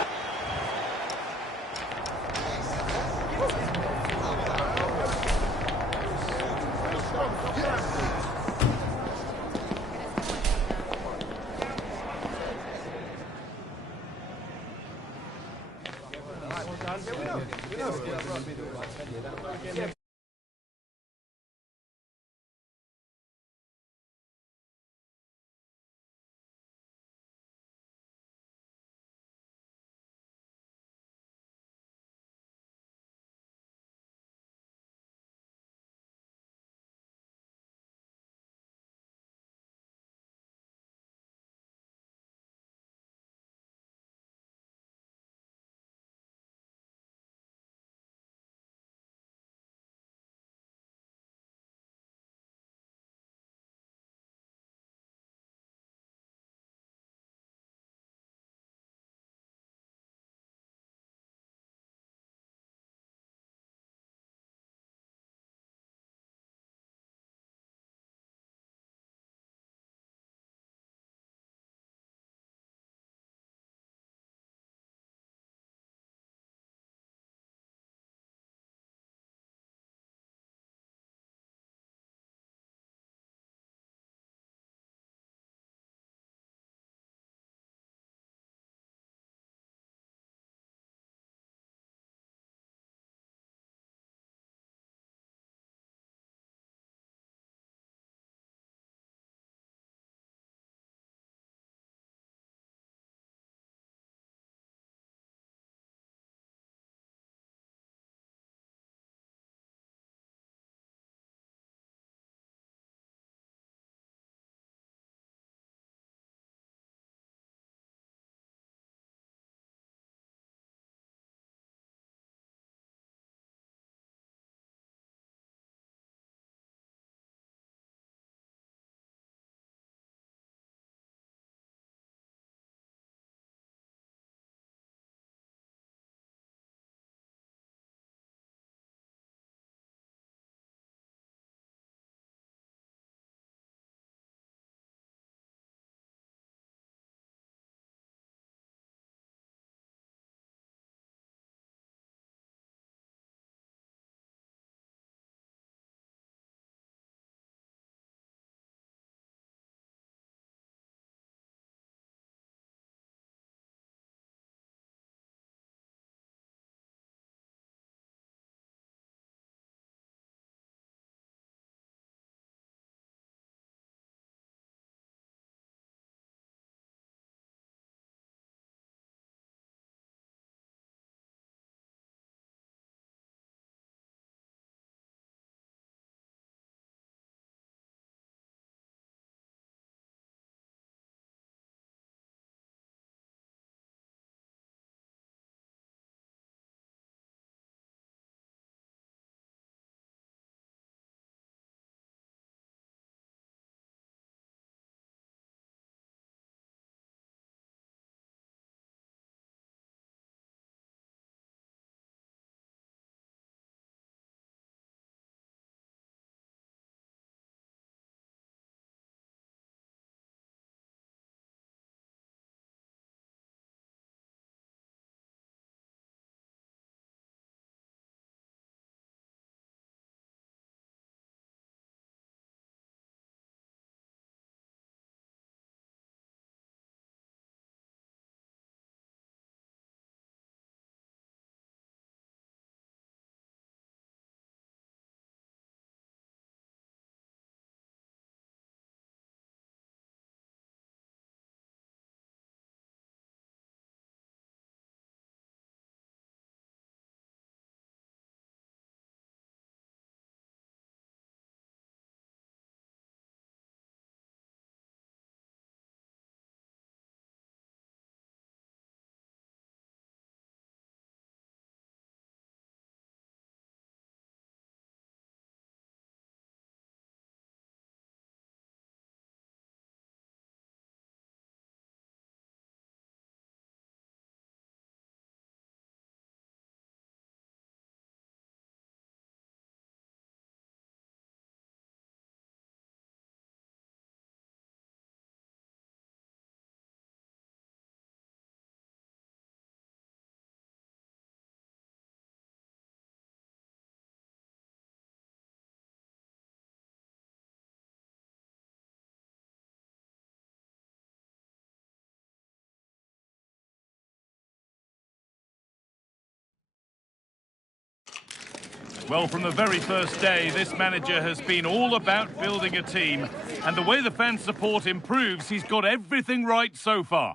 Well, from the very first day, this manager has been all about building a team. And the way the fan support improves, he's got everything right so far.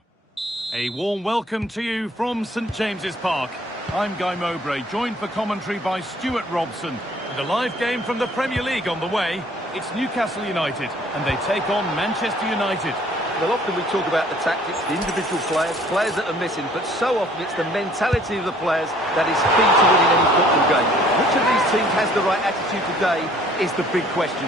A warm welcome to you from St James's Park. I'm Guy Mowbray, joined for commentary by Stuart Robson. And a live game from the Premier League on the way. It's Newcastle United, and they take on Manchester United. Well, often we talk about the tactics, the individual players that are missing, but so often it's the mentality of the players that is key to winning any football game. Which of these teams has the right attitude today is the big question.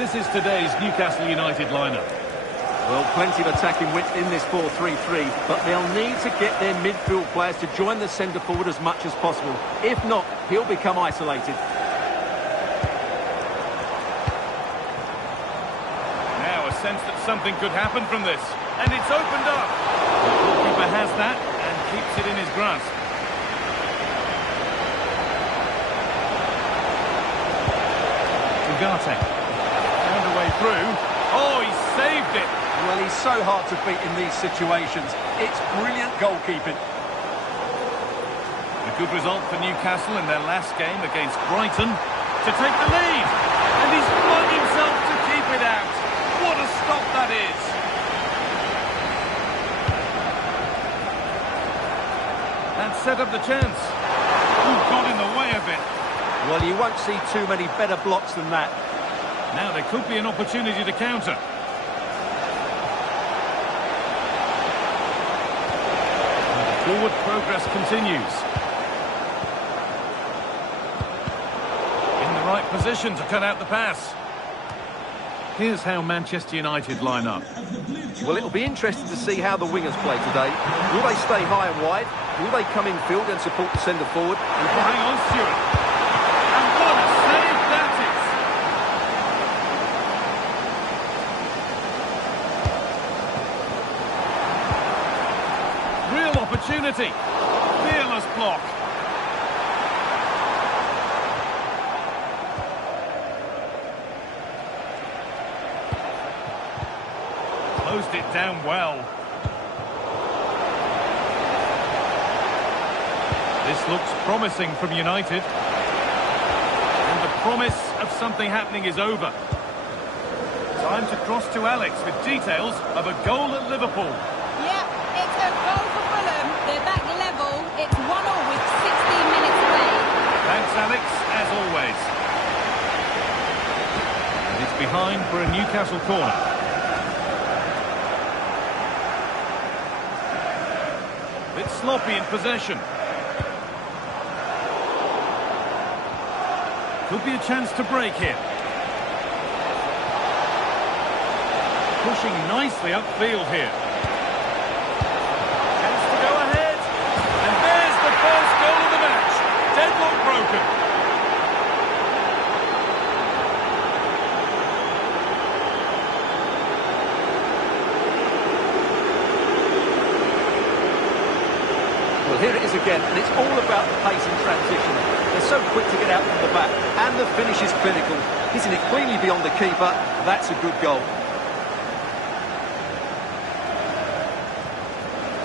This is today's Newcastle United lineup. Well, plenty of attacking width in this 4-3-3, but they'll need to get their midfield players to join the centre forward as much as possible. If not, he'll become isolated. Now a sense that something could happen from this, and it's opened up. The goalkeeper has that and keeps it in his grasp. Ugarte found a way through. Oh, he saved it. Well, he's so hard to beat in these situations. It's brilliant goalkeeping. A good result for Newcastle in their last game against Brighton to take the lead. And he's flung himself to keep it out. What a stop that is. And set up the chance. Ooh, got in the way of it. Well, you won't see too many better blocks than that. Now there could be an opportunity to counter. Forward progress continues. In the right position to cut out the pass. Here's how Manchester United line up. Well, it'll be interesting to see how the wingers play today. Will they stay high and wide? Will they come in field and support the centre forward? Hang on, Stuart. And what a save that is! Real opportunity. Fearless block. Closed it down well. This looks promising from United. And the promise of something happening is over. Time to cross to Alex with details of a goal at Liverpool. Yeah, it's a goal for Fulham. They're back level. It's 1-1 with 16 minutes played. Thanks, Alex, as always. And it's behind for a Newcastle corner. Bit sloppy in possession. Could be a chance to break here. Pushing nicely upfield here. Chance to go ahead. And there's the first goal of the match. Deadlock broken. Well, here it is again, and it's all about the pace and transition. They're so quick to get out from the back, and the finish is clinical. Hitting it cleanly beyond the keeper, that's a good goal.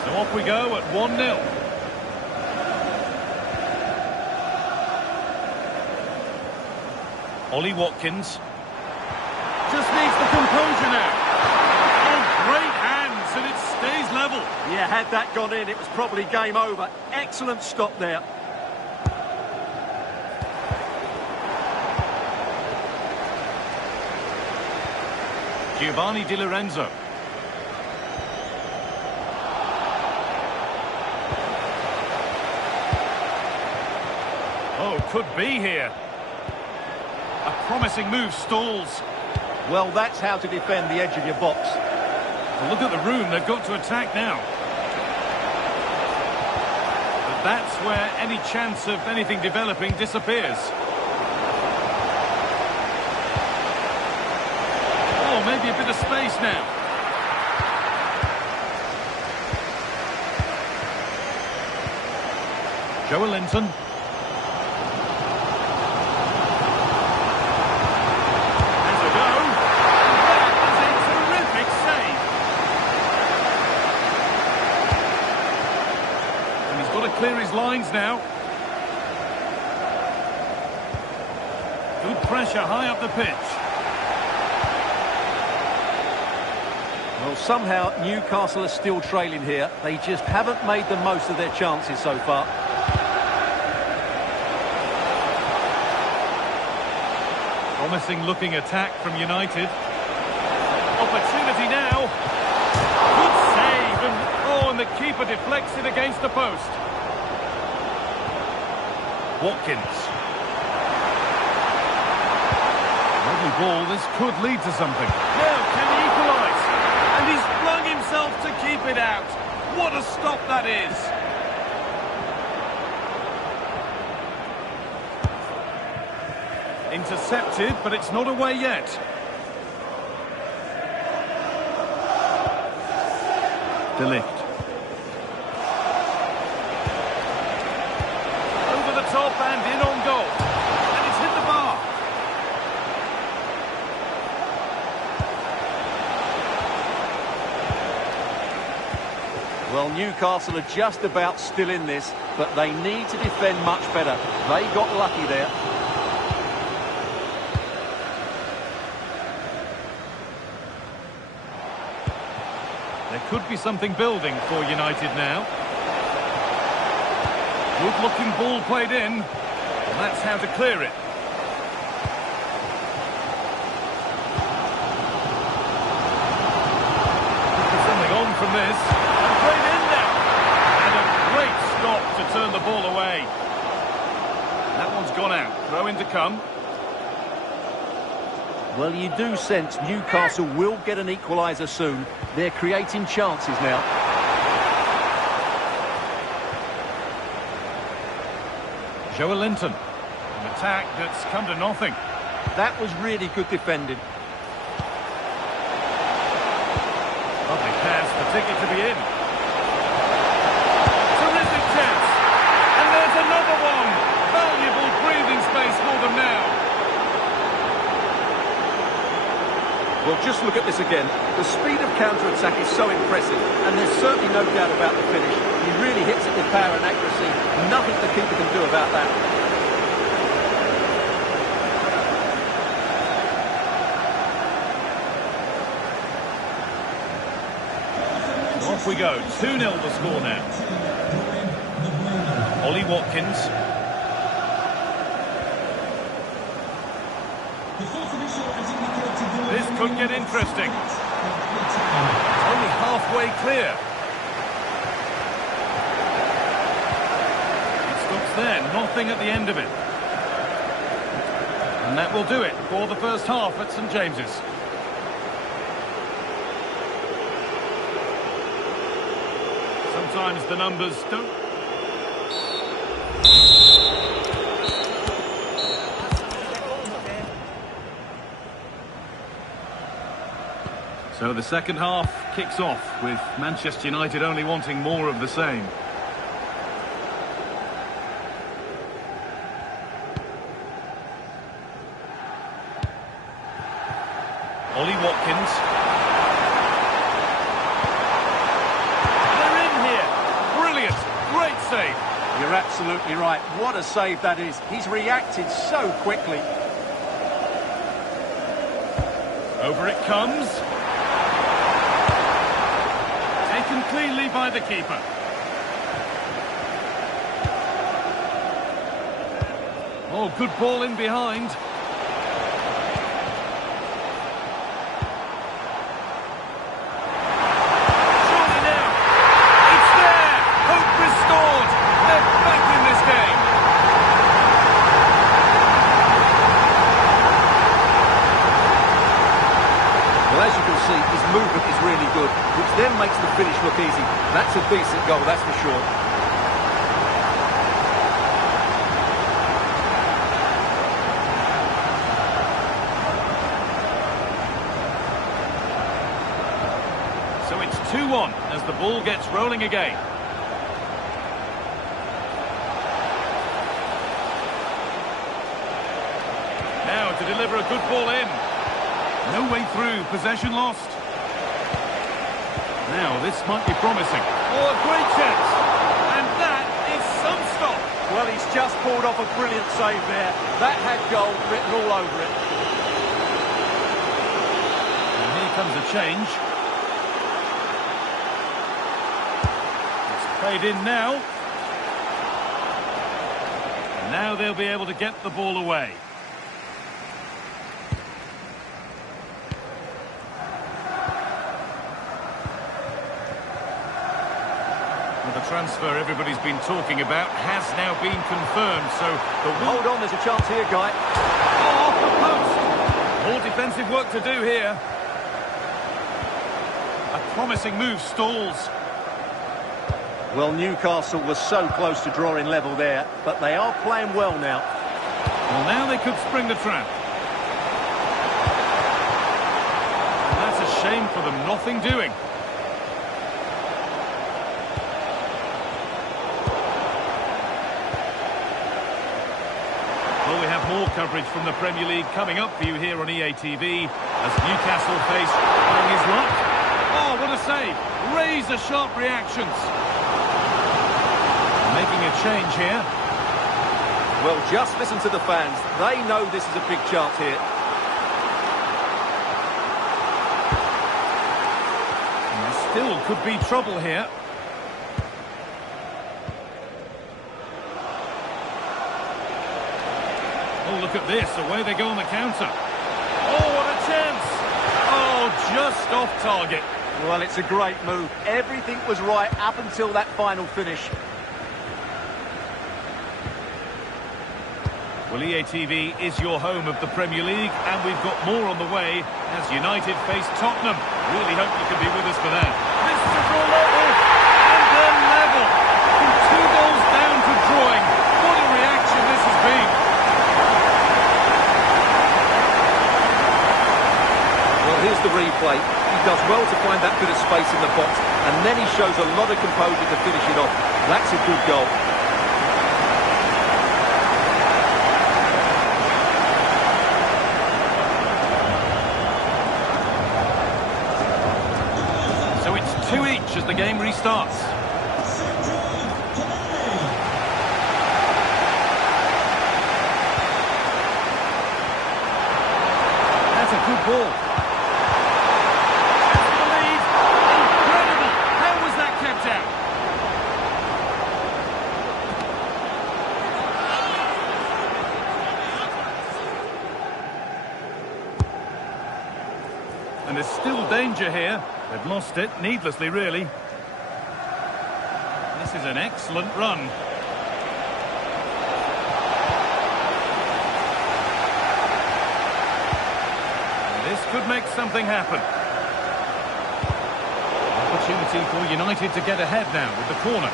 So off we go at 1-0. Ollie Watkins. Just needs the composure now. Oh, great hands, and it stays level. Yeah, had that gone in, it was probably game over. Excellent stop there. Giovanni Di Lorenzo. Oh, could be here. A promising move stalls. Well, that's how to defend the edge of your box. Well, look at the room, they've got to attack now. But that's where any chance of anything developing disappears. Oh, maybe a bit of space now. Joe Linton. There's a go. clear his lines now. Good pressure high up the pitch. Well, somehow Newcastle are still trailing here. They just haven't made the most of their chances so far. Promising looking attack from United. Opportunity now. Good save, and the keeper deflects it against the post. Watkins. Lovely ball, this could lead to something. Now, can he equalise? And he's flung himself to keep it out. What a stop that is. Intercepted, but it's not away yet. De Ligt. Over the top and in on goal. And it's hit the bar. Well, Newcastle are just about still in this, but they need to defend much better. They got lucky there. There could be something building for United now. Good-looking ball played in. And that's how to clear it. There's something on from this. And played in now. And a great stop to turn the ball away. That one's gone out. Throw in to come. Well, you do sense Newcastle will get an equaliser soon. They're creating chances now. Joe Linton. An attack that's come to nothing. That was really good defending. Lovely pass, the ticket to be in. Terrific chance. And there's another one. Valuable breathing space for them now. Well, just look at this again. The speed of counter-attack is so impressive, and there's certainly no doubt about the finish. He really hits it with power and accuracy. Nothing the keeper can do about that. Off we go. 2-0 the score now. Ollie Watkins. This could get interesting. Only halfway clear. It stops there, nothing at the end of it. And that will do it for the first half at St James's. Sometimes the numbers don't... So the second half kicks off with Manchester United only wanting more of the same. Ollie Watkins. They're in here. Brilliant. Great save. You're absolutely right. What a save that is. He's reacted so quickly. Over it comes. Taken cleanly by the keeper. Oh, good ball in behind. Surely now. It's there. Hope restored. They're back in this game. Well, as you can see, his movement is really good, which then makes the finish look easy. That's a decent goal, that's for sure. So it's 2-1 as the ball gets rolling again. Now to deliver a good ball in. No way through, possession lost. Now this might be promising. Oh, a great chance. And that is non-stop. Well, he's just pulled off a brilliant save there. That had goal written all over it. And here comes a change. It's played in now. And now they'll be able to get the ball away. The transfer everybody's been talking about has now been confirmed, so Hold on, there's a chance here, Guy. Oh, off the post! More defensive work to do here. A promising move stalls. Well, Newcastle was so close to drawing level there, but they are playing well now. Well, now they could spring the trap. And that's a shame for them, nothing doing. Well, we have more coverage from the Premier League coming up for you here on EA TV as Newcastle face playing his luck. Oh, what a save! Razor-sharp reactions. Making a change here. Well, just listen to the fans. They know this is a big chance here. And there still could be trouble here. Oh, look at this. Away they go on the counter. Oh, what a chance. Oh, just off target. Well, it's a great move. Everything was right up until that final finish. Well, EA TV is your home of the Premier League, and we've got more on the way as United face Tottenham. Really hope you can be with us for that. This is a draw level, and then level. From 2 goals down to drawing. What a reaction this has been. Well, here's the replay. He does well to find that bit of space in the box, and then he shows a lot of composure to finish it off. That's a good goal. So it's 2 each as the game restarts. That's a good ball. And there's still danger here. They've lost it, needlessly really. This is an excellent run. And this could make something happen. Opportunity for United to get ahead now with the corner.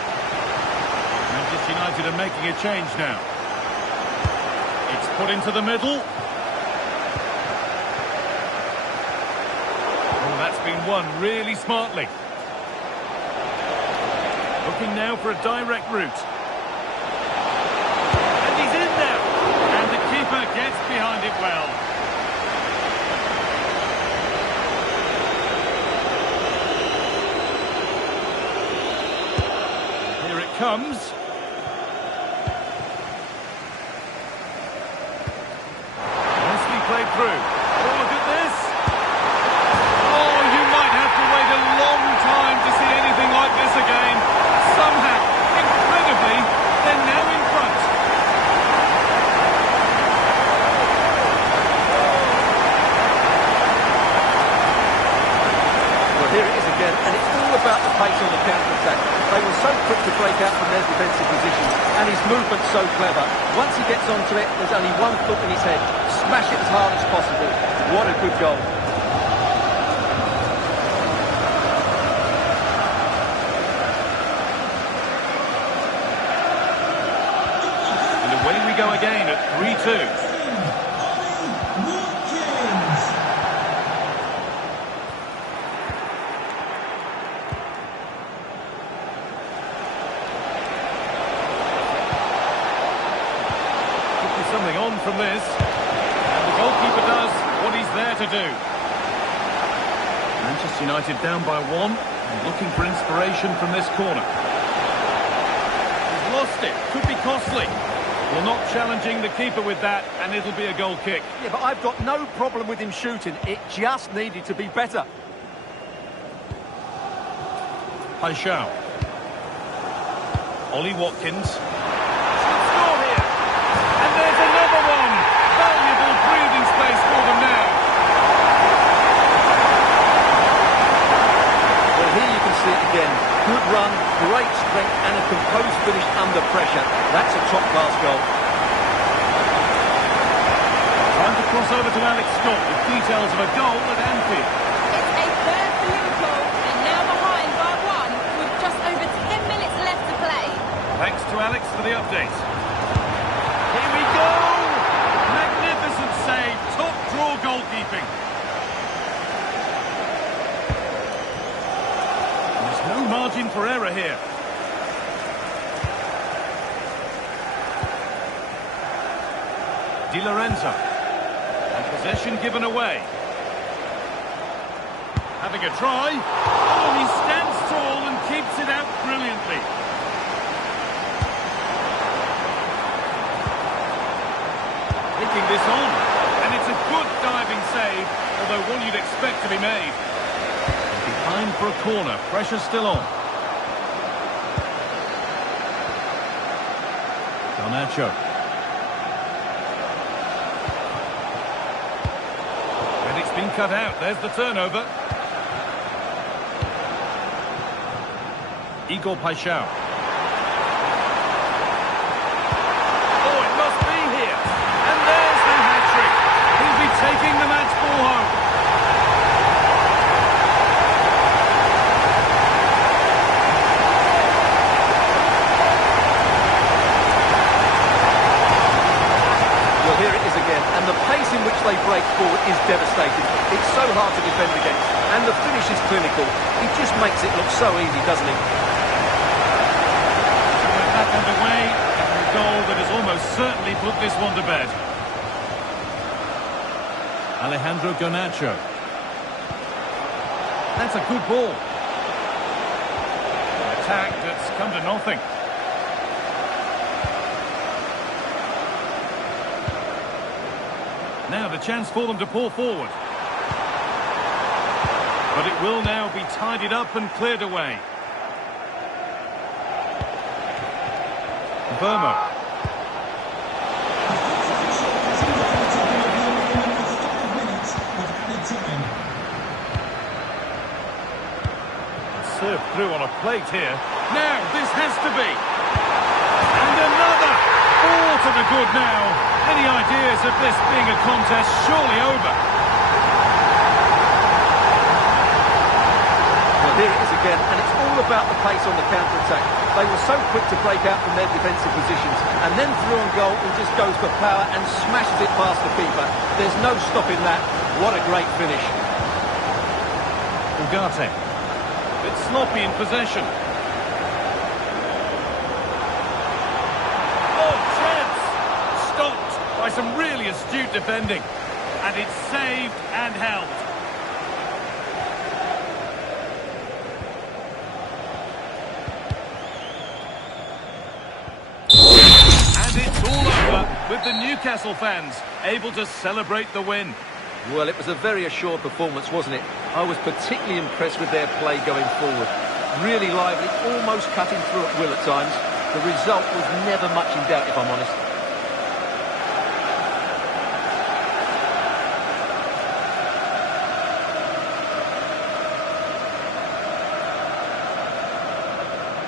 Manchester United are making a change now. It's put into the middle. That's been won really smartly. Looking now for a direct route. And he's in there. And the keeper gets behind it well. Here it comes. Nicely played through. Oh, look at this. Like this again. Somehow, incredibly, they're now in front. Well, here it is again, and it's all about the pace on the counter-attack. They were so quick to break out from their defensive positions, and his movement's so clever. Once he gets onto it, there's only one foot in his head. Smash it as hard as possible. What a good goal. Go again at 3-2. Could be something on from this. And the goalkeeper does what he's there to do. Manchester United down by 1 and looking for inspiration from this corner. lost it. Could be costly. Well, not challenging the keeper with that, and it'll be a goal kick. Yeah, but I've got no problem with him shooting. It just needed to be better. Paixão. Ollie Watkins. Should score here. And there's another one. Valuable breathing space for them now. Well, here you can see it again. Good run, great strength, and a composed finish under pressure. That's a top-class goal. Time to cross over to Alex Scott with details of a goal at Anfield. It's a third for Liverpool, and now behind by one, with just over 10 minutes left to play. Thanks to Alex for the update. Here we go! Magnificent save, top draw goalkeeping. There's no margin for error here. Di Lorenzo. And possession given away. Having a try. Oh, he stands tall and keeps it out brilliantly. Taking this on. And it's a good diving save, although one you'd expect to be made. Behind for a corner. Pressure still on. Garnacho. And it's been cut out. There's the turnover. Igor Paixão. Oh, it must be here. And there's the hat-trick. He'll be taking the match ball home. Well, here it is again, and the pace in which they break forward is devastating. It's so hard to defend against, and the finish is clinical. He just makes it look so easy, doesn't he? Back underway, and a goal that has almost certainly put this one to bed. Alejandro Garnacho. That's a good ball. An attack that's come to nothing. Now the chance for them to pour forward. But it will now be tidied up and cleared away. Burma. Served through on a plate here. Now this has to be. And another. All to the good now. Any ideas of this being a contest surely over? Well, here it is again, and it's all about the pace on the counter-attack. They were so quick to break out from their defensive positions, and then through on goal, he just goes for power and smashes it past the keeper. There's no stopping that. What a great finish. Ugarte. A bit sloppy in possession. Oh, chance! Stopped by some really astute defending. And it's saved and held. And it's all over with the Newcastle fans able to celebrate the win. Well, it was a very assured performance, wasn't it? I was particularly impressed with their play going forward. Really lively, almost cutting through at will at times. The result was never much in doubt, if I'm honest.